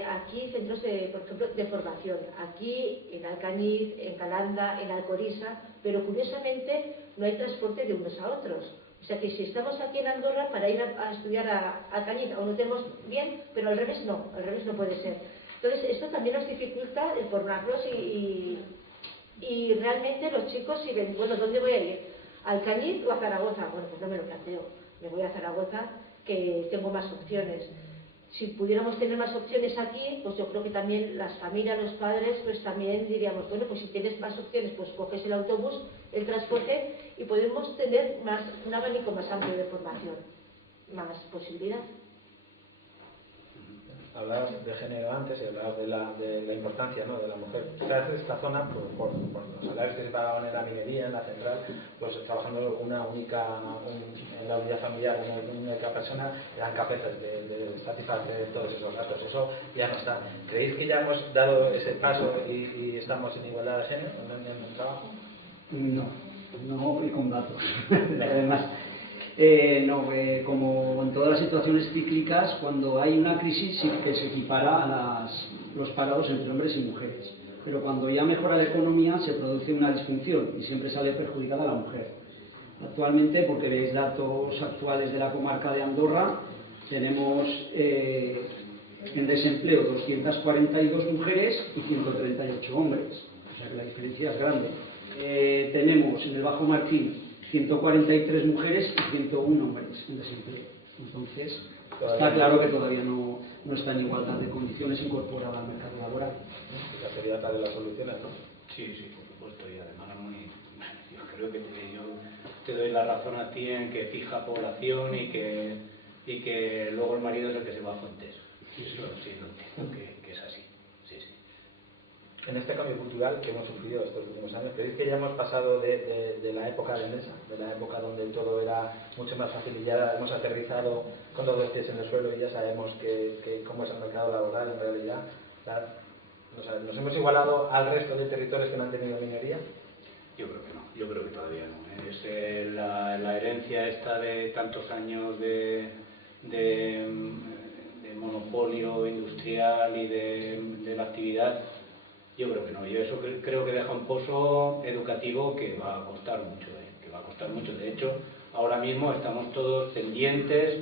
aquí centros, por ejemplo, de formación, aquí en Alcañiz, en Calanda, en Alcoriza, pero curiosamente no hay transporte de unos a otros. O sea que si estamos aquí en Andorra para ir a estudiar a Alcañiz, aún lo tenemos bien, pero al revés no puede ser. Entonces esto también nos dificulta el formarlos y realmente los chicos si ven, bueno, ¿dónde voy a ir? ¿A Alcañiz o a Zaragoza? Bueno, pues no me lo planteo, me voy a Zaragoza, que tengo más opciones. Si pudiéramos tener más opciones aquí, pues yo creo que también las familias, los padres, pues también diríamos, bueno, pues si tienes más opciones, pues coges el autobús, el transporte y podemos tener un abanico más amplio de formación, más posibilidad. hablabas de género antes y hablabas de la importancia, ¿no?, de la mujer. Quizás esta zona, por los salarios que se pagaban en la minería, en la central, pues trabajando en la unidad familiar, una única persona, eran capaces de satisfacer todos esos gastos. Eso ya no está. ¿Creéis que ya hemos dado ese paso y estamos en igualdad de género en el trabajo? No, y con datos. Además, como en todas las situaciones cíclicas, cuando hay una crisis sí que se equipara a los parados entre hombres y mujeres. Pero cuando ya mejora la economía se produce una disfunción y siempre sale perjudicada la mujer. Actualmente, porque veis datos actuales de la comarca de Andorra, tenemos en desempleo 242 mujeres y 138 hombres. O sea que la diferencia es grande. Tenemos en el Bajo Martín 143 mujeres y 101 hombres en desempleo. Entonces, está claro que todavía no está en igualdad de condiciones incorporada al mercado laboral. La sería otra de las soluciones, ¿no? Sí, por supuesto, y además yo creo que yo te doy la razón a ti en que fija población y que luego el marido es el que se va a Fuentes. Sí, lo entiendo que es así. Sí. En este cambio cultural que hemos sufrido estos últimos años, ¿creéis que ya hemos pasado de la época de Mesa, de la época donde todo era mucho más fácil y ya hemos aterrizado con los dos pies en el suelo y ya sabemos cómo es el mercado laboral en realidad? ¿Nos hemos igualado al resto de territorios que no han tenido minería? Yo creo que no, yo creo que todavía no. Es la herencia esta de tantos años de monopolio industrial y de la actividad. Yo creo que no. Yo eso creo que deja un pozo educativo que va a costar mucho. De hecho, ahora mismo estamos todos pendientes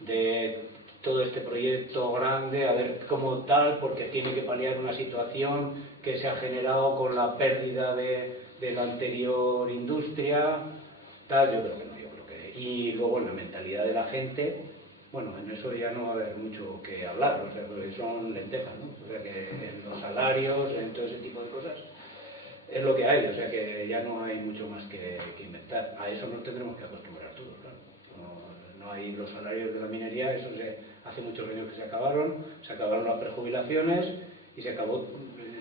de todo este proyecto grande, a ver cómo tal, porque tiene que paliar una situación que se ha generado con la pérdida de la anterior industria, tal. Yo creo que no. Y luego en la mentalidad de la gente, bueno, en eso ya no va a haber mucho que hablar, o sea, porque son lentejas, ¿no? O sea, que en los salarios, en todo ese tipo de cosas, es lo que hay, o sea, que ya no hay mucho más que inventar. A eso nos tendremos que acostumbrar todos, claro. No hay los salarios de la minería, eso hace muchos años que se acabaron las prejubilaciones y se acabó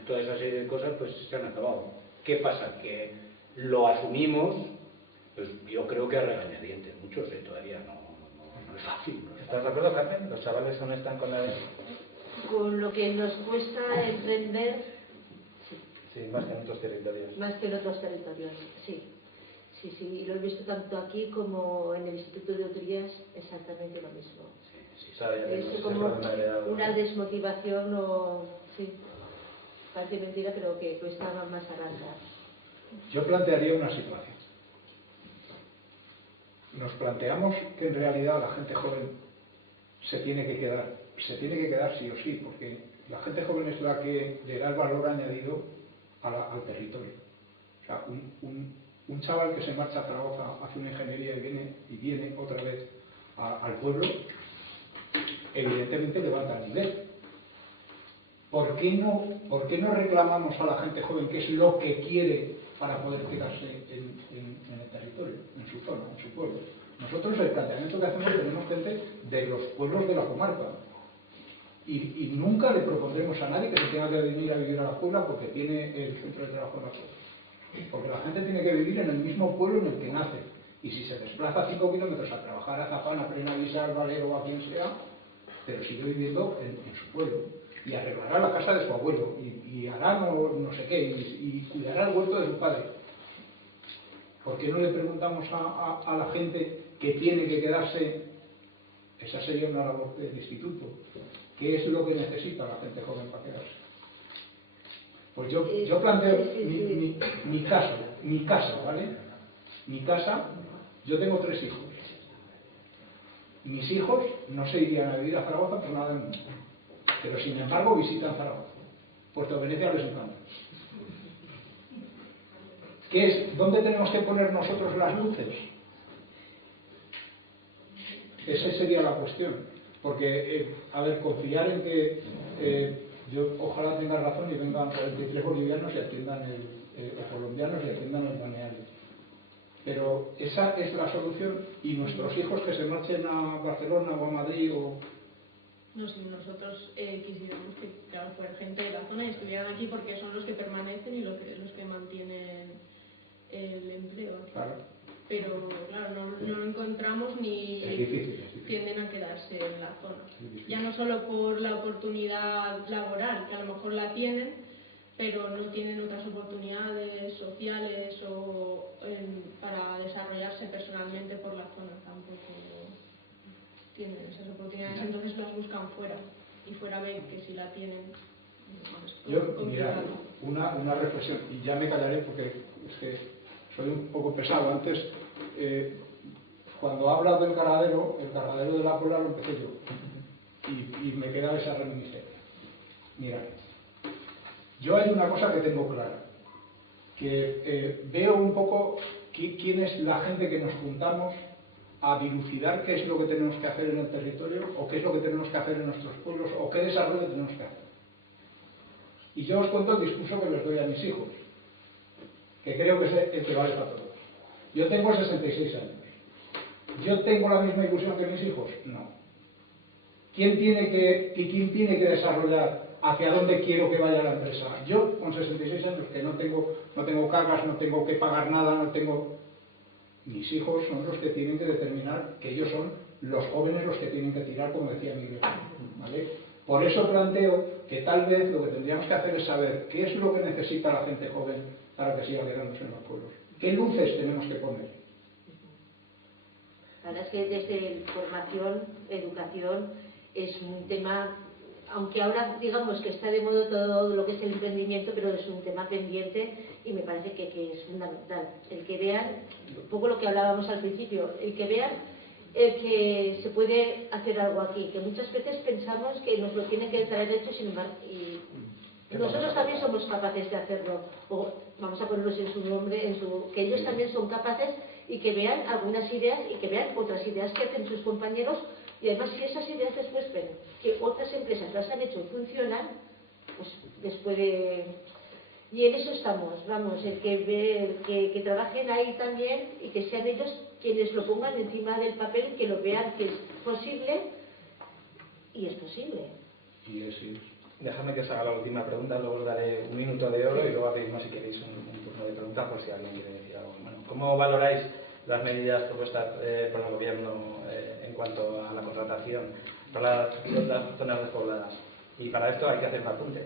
toda esa serie de cosas, pues se han acabado. ¿Qué pasa? Que lo asumimos, pues yo creo que a regañadientes, muchos todavía no es fácil. ¿Estás de acuerdo, Carmen? ¿Los chavales aún están con Con lo que nos cuesta emprender? Sí, más que en otros territorios. Más que en otros territorios, sí. Y lo he visto tanto aquí como en el Instituto de Utillas, exactamente lo mismo. Es como una desmotivación sí, parece mentira, pero que cuesta más arrancar. Yo plantearía una situación. Nos planteamos que en realidad la gente joven se tiene que quedar sí o sí, porque la gente joven es la que le da el valor añadido al territorio. O sea, un chaval que se marcha a Zaragoza, hace una ingeniería y viene otra vez al pueblo, evidentemente levanta el nivel. ¿Por qué no reclamamos a la gente joven qué es lo que quiere para poder quedarse en el territorio, en su zona, en su pueblo? Nosotros el planteamiento que hacemos, tenemos gente de los pueblos de la comarca y nunca le propondremos a nadie que se tenga que venir a vivir a la Puebla porque tiene el centro de trabajo en la Puebla, porque la gente tiene que vivir en el mismo pueblo en el que nace, y si se desplaza 5 kilómetros a trabajar a Zapán, a Prenavisa, al Valero o a quien sea, pero sigue viviendo en su pueblo y arreglará la casa de su abuelo y hará no sé qué y cuidará el huerto de su padre. ¿Por qué no le preguntamos a la gente que tiene que quedarse? Esa sería una labor del instituto. ¿Qué es lo que necesita la gente joven para quedarse? Pues yo planteo mi caso, ¿vale? Mi casa, yo tengo 3 hijos. Mis hijos no se irían a vivir a Zaragoza por nada del mundo, pero sin embargo visitan Zaragoza. Puerto Venecia les encanta. ¿Dónde tenemos que poner nosotros las luces? Esa sería la cuestión. Porque, confiar en que yo ojalá tenga razón y vengan 43 bolivianos y atiendan o colombianos y atiendan el balneario. Pero esa es la solución, y nuestros hijos que se marchen a Barcelona o a Madrid No, si nosotros quisiéramos que claro, fuera gente de la zona y estuvieran aquí porque son los que permanecen y los que mantienen el empleo. Claro. Pero claro, no lo encontramos ni Es difícil. tienden a quedarse en la zona. Ya no solo por la oportunidad laboral, que a lo mejor la tienen, pero no tienen otras oportunidades sociales o para desarrollarse personalmente por la zona tampoco tienen esas oportunidades, entonces las buscan fuera y fuera ven que si la tienen Yo, mira, una reflexión, y ya me callaré porque es que soy un poco pesado. Antes, cuando hablas del cargadero, el cargadero de la Puebla lo empecé yo y me queda esa reminiscencia. Mira, yo hay una cosa que tengo clara, que veo un poco quién es la gente que nos juntamos a dilucidar qué es lo que tenemos que hacer en el territorio o qué es lo que tenemos que hacer en nuestros pueblos o qué desarrollo tenemos que hacer. Y yo os cuento el discurso que les doy a mis hijos, que creo que es el que vale para todos. Yo tengo 66 años. ¿Yo tengo la misma ilusión que mis hijos? No. ¿Quién tiene que desarrollar hacia dónde quiero que vaya la empresa? Yo, con 66 años, que no tengo cargas, no tengo que pagar nada, no tengo... Mis hijos son los que tienen que determinar que ellos son los jóvenes los que tienen que tirar, como decía Miguel, ¿vale? Por eso planteo que tal vez lo que tendríamos que hacer es saber qué es lo que necesita la gente joven para que siga quedándose en los pueblos. ¿Qué luces tenemos que poner? La verdad es que desde formación, educación, es un tema, aunque ahora digamos que está de moda todo lo que es el emprendimiento, pero es un tema pendiente y me parece que es fundamental. El que vean, un poco lo que hablábamos al principio, el que vean que se puede hacer algo aquí, que muchas veces pensamos que nos lo tienen que traer hecho, sin embargo, y nosotros también somos capaces de hacerlo, o vamos a ponerlos en su nombre, que ellos también son capaces y que vean algunas ideas y que vean otras ideas que hacen sus compañeros y además si esas ideas después ven que otras empresas las han hecho y funcionan, pues les puede... Y en eso estamos, vamos, el que trabajen ahí también y que sean ellos quienes lo pongan encima del papel, que lo vean que es posible y es posible. Y es. Déjame que os haga la última pregunta, luego os daré un minuto de oro y luego abrimos si queréis un turno de preguntas por si alguien quiere decir algo. Bueno, ¿cómo valoráis las medidas propuestas por el Gobierno en cuanto a la contratación para las zonas despobladas? Y para esto hay que hacer un apunte.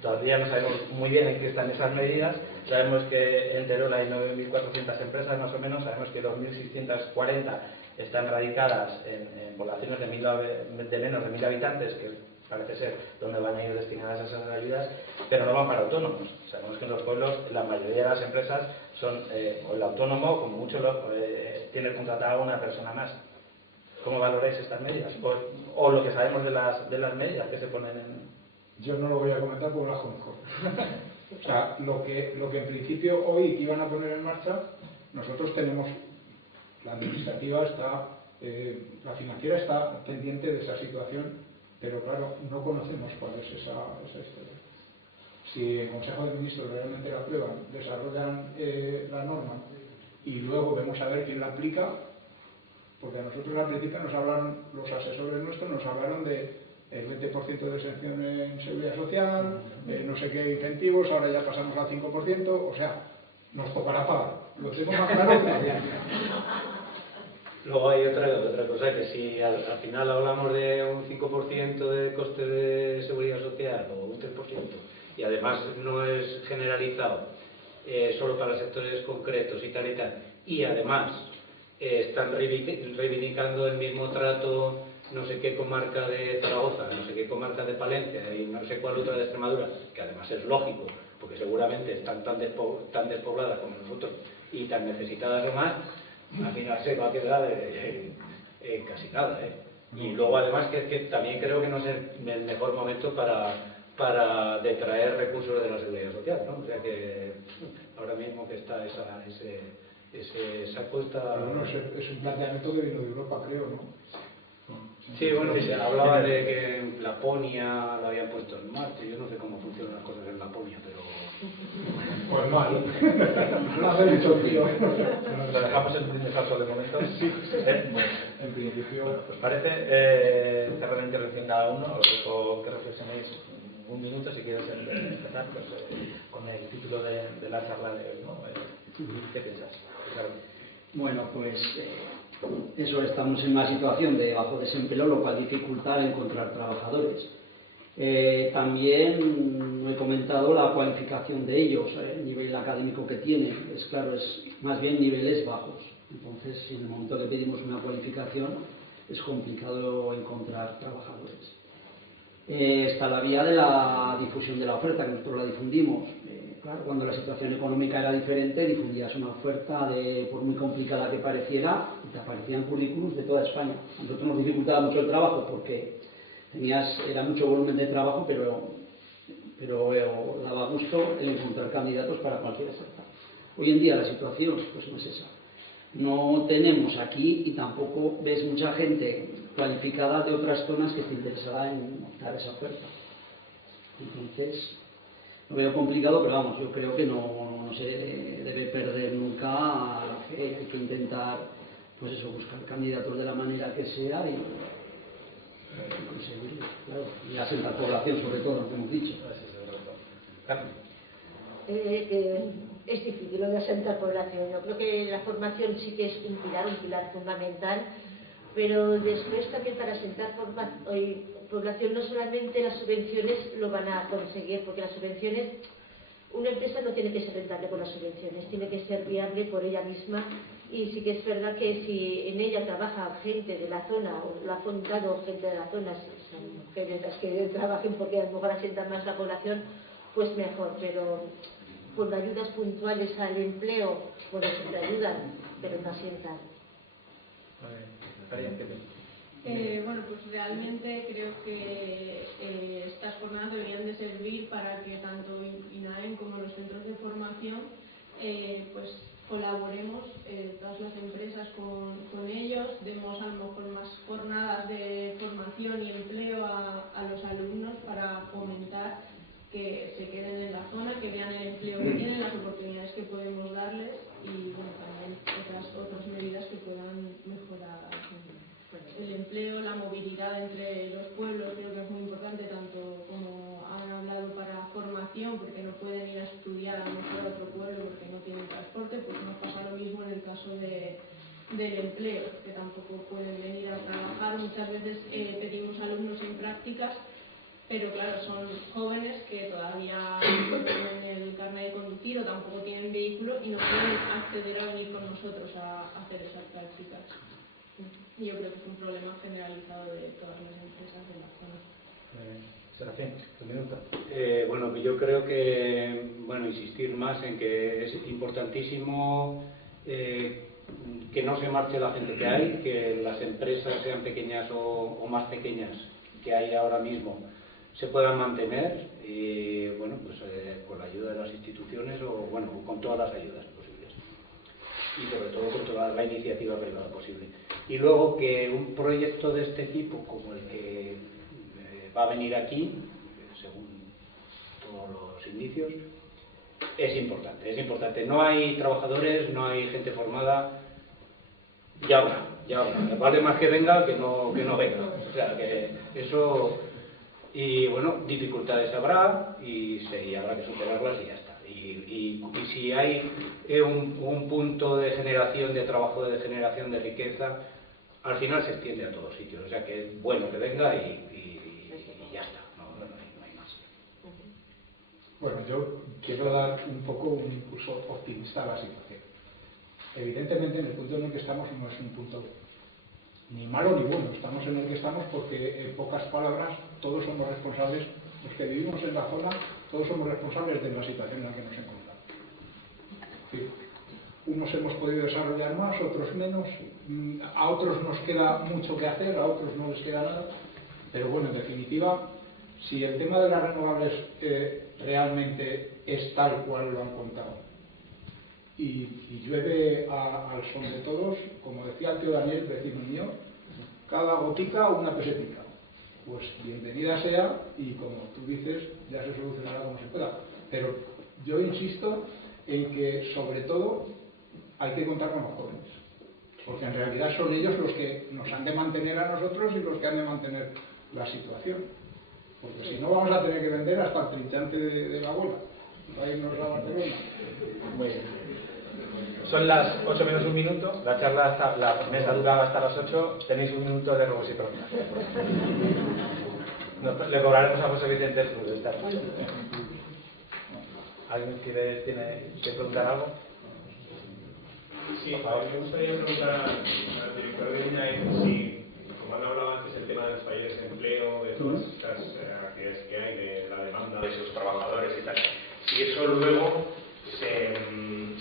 Todavía no sabemos muy bien en qué están esas medidas. Sabemos que en Teruel hay 9.400 empresas más o menos, sabemos que 2.640 están radicadas en poblaciones de menos de 1.000 habitantes, que parece ser donde van a ir destinadas esas ayudas, pero no van para autónomos. Sabemos que en los pueblos la mayoría de las empresas son o el autónomo, como mucho tiene contratada a una persona más. ¿Cómo valoráis estas medidas? O lo que sabemos de las medidas que se ponen en... Yo no lo voy a comentar porque las conozco. O sea, lo que en principio hoy iban a poner en marcha, nosotros tenemos, la administrativa está, la financiera está pendiente de esa situación, pero claro, no conocemos cuál es esa historia. Si el Consejo de Ministros realmente la aprueban, desarrollan la norma y luego vemos a ver quién la aplica, porque a nosotros al principio nos hablaron, los asesores nuestros nos hablaron de el 20% de exención en seguridad social, no sé qué incentivos, ahora ya pasamos al 5%, o sea, nos tocará pagar. Lo tengo más claro que la vida. Luego hay otra cosa, que si al final hablamos de un 5% de coste de seguridad social o un 3%, y además no es generalizado solo para sectores concretos y tal, y además están reivindicando el mismo trato no sé qué comarca de Zaragoza, no sé qué comarca de Palencia y no sé cuál otra de Extremadura, que además es lógico, porque seguramente están tan despobladas como nosotros y tan necesitadas o más, al final se va a quedar casi nada. Y luego además que también creo que no es el mejor momento para detraer recursos de la seguridad social, ¿no? O sea que ahora mismo que está esa apuesta... Bueno, es un planteamiento que vino de Europa, creo, ¿no? Sí, bueno, se hablaba de que Laponia la habían puesto en Marte. Yo no sé cómo funcionan las cosas en Laponia, pero... Pues mal. No haber dicho tío. Lo dejamos en primer paso de momento. Sí. Bueno, En principio... bueno, pues parece cerrar la intervención cada uno. Os dejo que reflexionéis un minuto si quieres empezar pues, con el título de la charla de hoy, ¿no? ¿Qué piensas? Claro. Bueno, pues eso, estamos en una situación de bajo desempleo, lo cual dificulta encontrar trabajadores. También he comentado la cualificación de ellos, el nivel académico que tienen, es claro, es más bien niveles bajos. Entonces, si en el momento que pedimos una cualificación, es complicado encontrar trabajadores. Está la vía de la difusión de la oferta, que nosotros la difundimos. Claro, cuando la situación económica era diferente, difundías una oferta, por muy complicada que pareciera, y te aparecían currículums de toda España. A nosotros nos dificultaba mucho el trabajo porque era mucho volumen de trabajo, pero daba gusto encontrar candidatos para cualquier oferta. Hoy en día la situación pues no es esa. No tenemos aquí y tampoco ves mucha gente cualificada de otras zonas que esté interesada en dar esa oferta. Entonces, lo veo complicado, pero vamos, yo creo que no se debe perder nunca la fe. Hay que intentar, pues eso, buscar candidatos de la manera que sea y conseguirlo, claro. Y asentar población, sobre todo, como hemos dicho. Es difícil lo de asentar población. Yo creo que la formación sí que es un pilar fundamental, pero después también para asentar población no solamente las subvenciones lo van a conseguir, porque las subvenciones, una empresa no tiene que ser rentable con las subvenciones, tiene que ser viable por ella misma, y sí que es verdad que si en ella trabaja gente de la zona, o lo ha apuntado gente de la zona, son mujeres las que trabajen porque a lo mejor asientan más la población, pues mejor, pero con ayudas puntuales al empleo, bueno, siempre ayudan, pero no asientan. Bueno, pues realmente creo que estas jornadas deberían de servir para que tanto INAEM como los centros de formación pues colaboremos todas las empresas con ellos, demos a lo mejor más jornadas de formación y empleo a los alumnos para fomentar que se queden en la zona, que vean el empleo que tienen, las oportunidades que podemos darles y bueno, también otras medidas que puedan mejorar el empleo, la movilidad entre los pueblos. Creo que es muy importante, tanto como han hablado para formación, porque no pueden ir a estudiar a lo mejor a otro pueblo porque no tienen transporte, pues nos pasa lo mismo en el caso del empleo, que tampoco pueden venir a trabajar. Muchas veces pedimos alumnos en prácticas, pero claro, son jóvenes que todavía no tienen el carnet de conducir o tampoco tienen vehículo y no pueden acceder a venir con nosotros a hacer esas prácticas. Y yo creo que es un problema generalizado de todas las empresas de la zona. Serafín, un minuto. Bueno, yo creo que, insistir más en que es importantísimo que no se marche la gente que hay, que las empresas, sean pequeñas o más pequeñas que hay ahora mismo, se puedan mantener y con la ayuda de las instituciones o con todas las ayudas posibles y sobre todo con toda la iniciativa privada posible. Y luego que un proyecto de este tipo como el que va a venir aquí, según todos los indicios, es importante. No hay trabajadores, no hay gente formada, ya habrá. Vale más que venga que no venga. O sea, que eso... Y dificultades habrá y habrá que superarlas y ya está. Y si hay un punto de generación de trabajo, de generación de riqueza, al final se extiende a todos sitios. O sea que es bueno que venga y ya está. No hay más. Bueno, yo quiero dar un poco un impulso optimista a la situación. Evidentemente, en el punto en el que estamos no es un punto ni malo ni bueno. Estamos en el que estamos porque, en pocas palabras, todos somos responsables, los que vivimos en la zona, todos somos responsables de la situación en la que nos encontramos. Sí. Unos hemos podido desarrollar más, otros menos, a otros nos queda mucho que hacer, a otros no les queda nada, pero bueno, en definitiva, si el tema de las renovables realmente es tal cual lo han contado y llueve al son de todos, como decía el tío Daniel, vecino mío, cada gotica una pesetica. Pues bienvenida sea, y como tú dices, ya se solucionará como se pueda. Pero yo insisto en que, sobre todo, hay que contar con los jóvenes, porque en realidad son ellos los que nos han de mantener a nosotros y los que han de mantener la situación. Porque si no, vamos a tener que vender hasta el trinchante de la bola para irnos a Barcelona. Muy bien. Son las 8 menos un minuto, la charla la mesa duraba hasta las 8, tenéis un minuto de robos y preguntas. Le cobraremos a José Vicente el club de estar. ¿Alguien tiene que preguntar algo? Sí, me gustaría preguntar al director de UNAED si, como han hablado antes, el tema de los talleres de empleo, de todas estas actividades que hay, de la demanda de esos trabajadores y tal, si eso luego,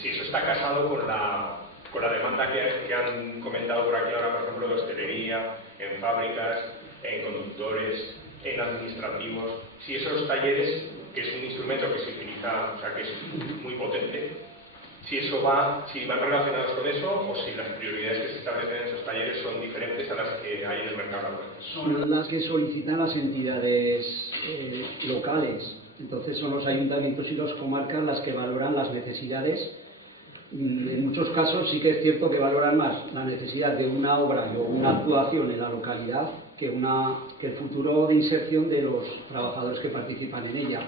si eso está casado con la demanda que han comentado por aquí ahora, por ejemplo, de hostelería, en fábricas, en conductores, en administrativos, si esos talleres, que es un instrumento que se utiliza, o sea, que es muy potente, si van relacionados con eso o si las prioridades que se establecen en esos talleres son diferentes a las que hay en el mercado laboral. Son las que solicitan las entidades locales. Entonces son los ayuntamientos y las comarcas las que valoran las necesidades. En muchos casos sí que es cierto que valoran más la necesidad de una obra o una actuación en la localidad que el futuro de inserción de los trabajadores que participan en ella.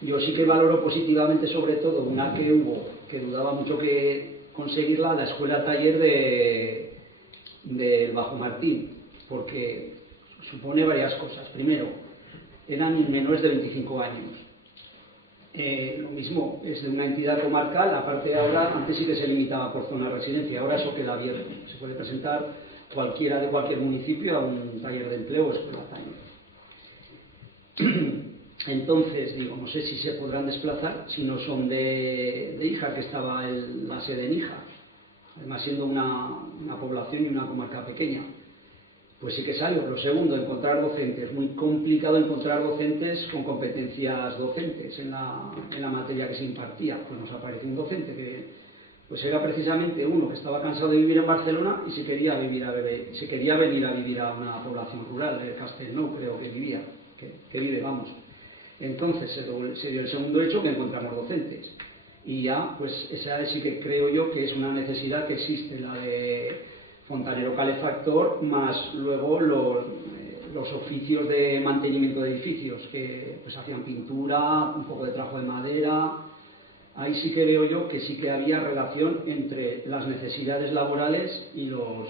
Yo sí que valoro positivamente, sobre todo, una que hubo, que dudaba mucho que conseguirla, la escuela taller del Bajo Martín, porque supone varias cosas. Primero, eran menores de 25 años. Lo mismo, es de una entidad comarcal, aparte ahora, antes sí que se limitaba por zona de residencia, ahora eso queda abierto. Se puede presentar cualquiera de cualquier municipio a un taller de empleo o escuela taller. Entonces, digo, no sé si se podrán desplazar si no son de Níjar, que estaba la sede en Níjar, además siendo una población y una comarca pequeña. Pues sí que salió. Lo segundo, encontrar docentes. Muy complicado encontrar docentes con competencias docentes en la materia que se impartía. Pues nos apareció un docente que pues era precisamente uno que estaba cansado de vivir en Barcelona y se quería venir a vivir a una población rural, de Castellnou creo que vivía, que vive, vamos. Entonces se dio el segundo hecho, que encontramos docentes. Y ya, pues esa sí que creo yo que es una necesidad que existe, la de fontanero calefactor, más luego los oficios de mantenimiento de edificios, que pues hacían pintura, un poco de trabajo de madera. Ahí sí que veo yo que sí que había relación entre las necesidades laborales y los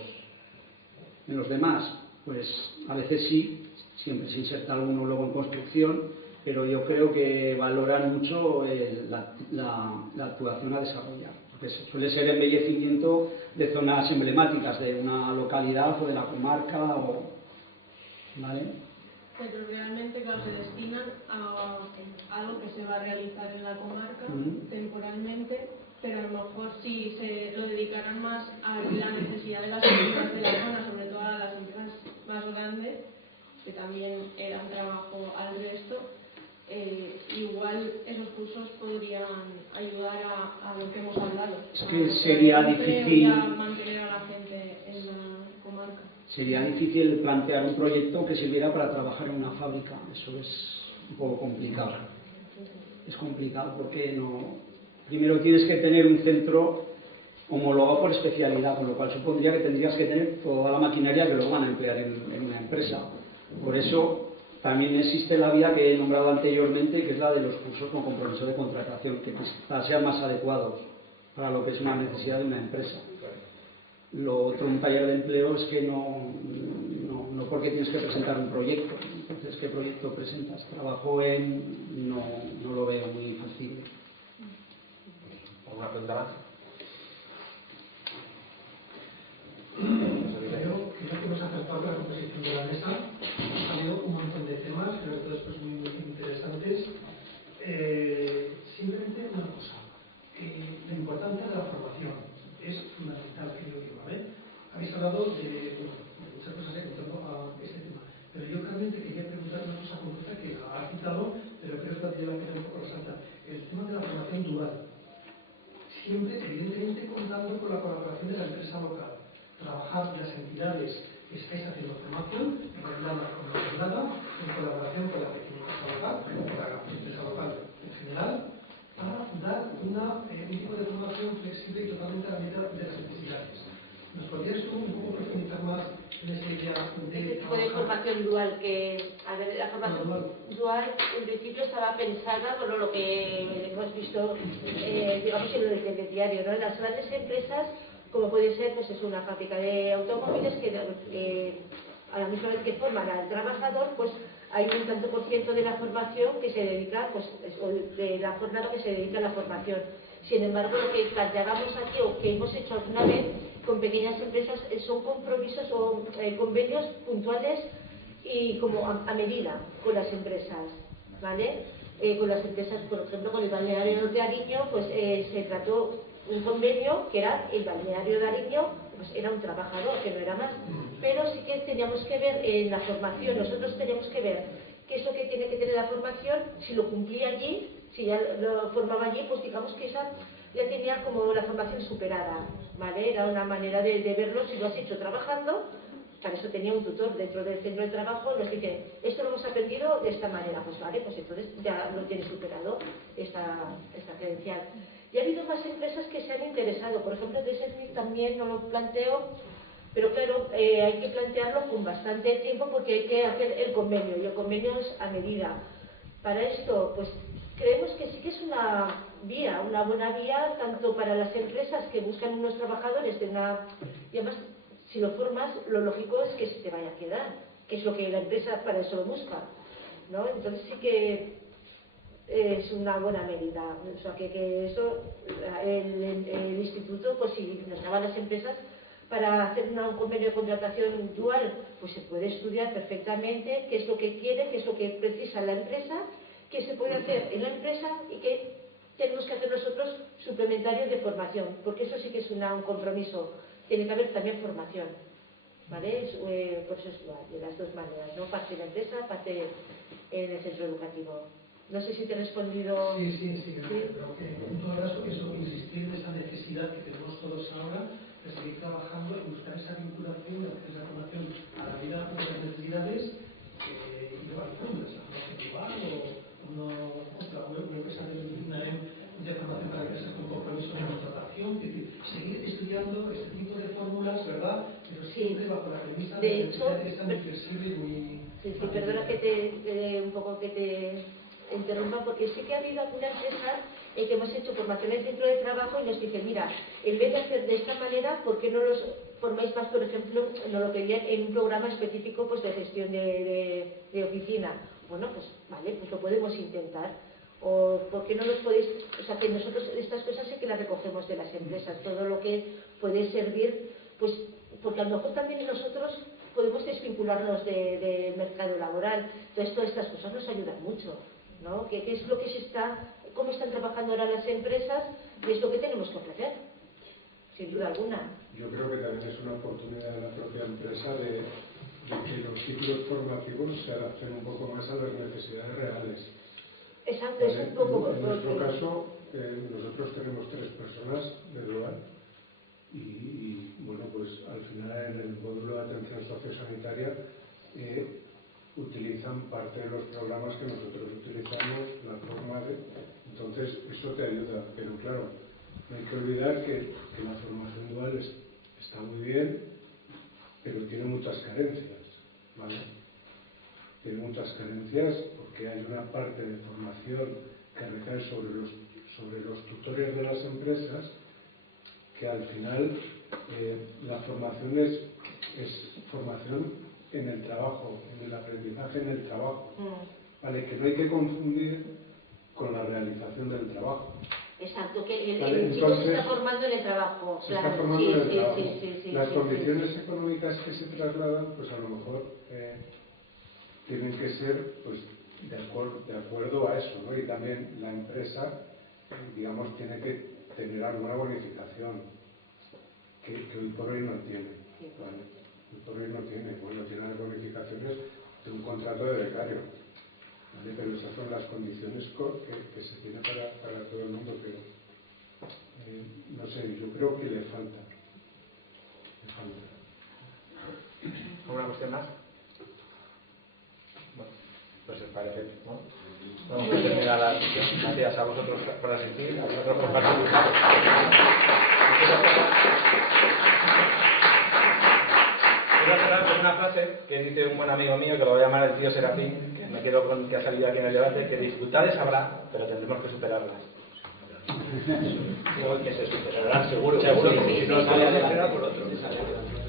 demás. Pues a veces sí, siempre se inserta alguno luego en construcción, pero yo creo que valoran mucho la actuación a desarrollar. Porque suele ser embellecimiento de zonas emblemáticas de una localidad o de la comarca, ¿vale? Pero realmente, claro, se destinan a algo que se va a realizar en la comarca temporalmente, pero a lo mejor sí se lo dedicarán más a la necesidad de las empresas de la zona, sobre todo a las empresas más grandes, que también dan trabajo al resto. Igual esos cursos podrían ayudar a lo que hemos hablado. Es que sería difícil mantener a la gente en la comarca. Sería difícil plantear un proyecto que sirviera para trabajar en una fábrica. Eso es un poco complicado. Es complicado porque primero tienes que tener un centro homologado por especialidad, con lo cual supondría que tendrías que tener toda la maquinaria que luego van a emplear en una empresa. Por eso también existe la vía que he nombrado anteriormente, que es la de los cursos con compromiso de contratación, que quizás sean más adecuados para lo que es una necesidad de una empresa. Lo otro, un taller de empleo, es que no porque tienes que presentar un proyecto. Entonces, ¿qué proyecto presentas? Trabajo no lo veo muy factible. ¿Alguna pregunta más? Creo que hemos acertado la composición de la mesa. Ha salido un montón de temas, pero todos pues, muy interesantes. Simplemente una cosa. La importancia de la formación es fundamental, creo yo, ¿vale? Habéis hablado de muchas cosas en torno a este tema, pero yo realmente quería preguntar una cosa concreta que la ha citado, pero creo que valdría la pena un poco resaltar. El tema de la formación dual. Siempre, evidentemente, contando con la colaboración de la empresa local. Trabajar las entidades estáis haciendo formación reglada en colaboración con la pequeña empresa local, con la empresa local en general, para dar un tipo de formación flexible y totalmente a la medida de las necesidades. ¿Nos podrías tú un poco profundizar más en esa idea de este tipo de formación dual? Que, a ver, la formación dual en principio estaba pensada, bueno, lo que hemos visto, digamos, en el telediario, ¿no? En las grandes empresas, como puede ser, pues es una fábrica de automóviles que a la misma vez que forman al trabajador, pues hay un tanto por ciento de la formación que se dedica, pues, o de la jornada que se dedica a la formación. Sin embargo, lo que planteábamos aquí, o que hemos hecho alguna vez con pequeñas empresas, son compromisos o convenios puntuales y como a medida con las empresas, ¿vale? Con las empresas, por ejemplo, con el balneario de Ariño, pues se trató un convenio que era el balneario de Ariño, pues era un trabajador, que no era más, pero sí que teníamos que ver en la formación, nosotros teníamos que ver qué es lo que tiene que tener la formación, si lo cumplía allí, si ya lo formaba allí, pues digamos que esa ya tenía como la formación superada, ¿vale? Era una manera de verlo, si lo has hecho trabajando. Para eso tenía un tutor dentro del centro de trabajo, nos dice, esto lo hemos aprendido de esta manera, pues vale, pues entonces ya lo tienes superado, esta credencial. Y ha habido más empresas que se han interesado, por ejemplo, de Servir también no lo planteo, pero claro, hay que plantearlo con bastante tiempo porque hay que hacer el convenio, y el convenio es a medida. Para esto, pues creemos que sí que es una vía, una buena vía, tanto para las empresas que buscan unos trabajadores de una... Y además, si lo formas, lo lógico es que se te vaya a quedar, que es lo que la empresa para eso lo busca, ¿no? Entonces sí que es una buena medida. O sea, que eso, el instituto, pues si nos llaman las empresas para hacer un convenio de contratación dual, pues se puede estudiar perfectamente qué es lo que quiere, qué es lo que precisa la empresa, qué se puede hacer en la empresa y qué tenemos que hacer nosotros suplementarios de formación, porque eso sí que es un compromiso. Tiene que haber también formación, ¿vale? Por eso es igual, de las dos maneras, ¿no? Parte en la empresa, parte en el centro educativo. No sé si te he respondido. Sí, pero que en todo caso, eso, insistir en esa necesidad que tenemos todos ahora de seguir trabajando y buscar esa vinculación, esa formación a la vida de las necesidades y llevar fórmulas, a una igual o una empresa de formación para empresas con compromiso de contratación, es decir, seguir estudiando este tipo de fórmulas, ¿verdad? Pero siempre bajo la premisa de que es muy flexible y muy... Sí, perdona que te interrumpa, porque sí que ha habido alguna empresa que hemos hecho formaciones dentro del trabajo y nos dicen, mira, en vez de hacer de esta manera, ¿por qué no los formáis más, por ejemplo, no lo querían en un programa específico pues de gestión de oficina? Bueno, pues vale, pues lo podemos intentar. O ¿por qué no los podéis...? O sea, que nosotros estas cosas sí que las recogemos de las empresas, todo lo que puede servir, pues porque a lo mejor también nosotros podemos desvincularnos del mercado laboral. Entonces todas estas cosas nos ayudan mucho, ¿no? ¿Qué es lo que cómo están trabajando ahora las empresas? Y es lo que tenemos que ofrecer, sin duda alguna. Yo creo que también es una oportunidad de la propia empresa de que los ciclos formativos se adapten un poco más a las necesidades reales. Exacto, es un poco... En nuestro caso, nosotros tenemos 3 personas de dual y bueno, pues al final en el módulo de atención sociosanitaria utilizan parte de los programas que nosotros utilizamos, la forma de... Entonces, eso te ayuda, pero claro, no hay que olvidar que la formación dual está muy bien, pero tiene muchas carencias, ¿vale? Tiene muchas carencias porque hay una parte de formación que recae sobre los tutores de las empresas, que al final la formación es formación en el trabajo, en el aprendizaje en el trabajo, ¿vale? Que no hay que confundir con la realización del trabajo. Exacto, que ¿Vale? el chico se está formando en el trabajo. Se está formando en el trabajo. Las condiciones económicas que se trasladan, pues a lo mejor tienen que ser pues de acuerdo a eso, ¿no? Y también la empresa, digamos, tiene que tener alguna bonificación que hoy por hoy no tiene, ¿vale? Hoy por hoy no tiene, bueno, tiene las bonificaciones de un contrato de becario, ¿vale? Pero esas son las condiciones que se tiene para todo el mundo, pero no sé, yo creo que le falta. cuestión más? Bueno, pues os parece, ¿no? Vamos a terminar la sesión. Gracias a vosotros por asistir, a vosotros por participar. Quiero cerrar con una frase que dice un buen amigo mío, que lo voy a llamar el tío Serafín, que me quedo con que ha salido aquí en el debate, que dificultades habrá, pero tendremos que superarlas. Digo que se superarán seguro. Seguro que si no, será por otro.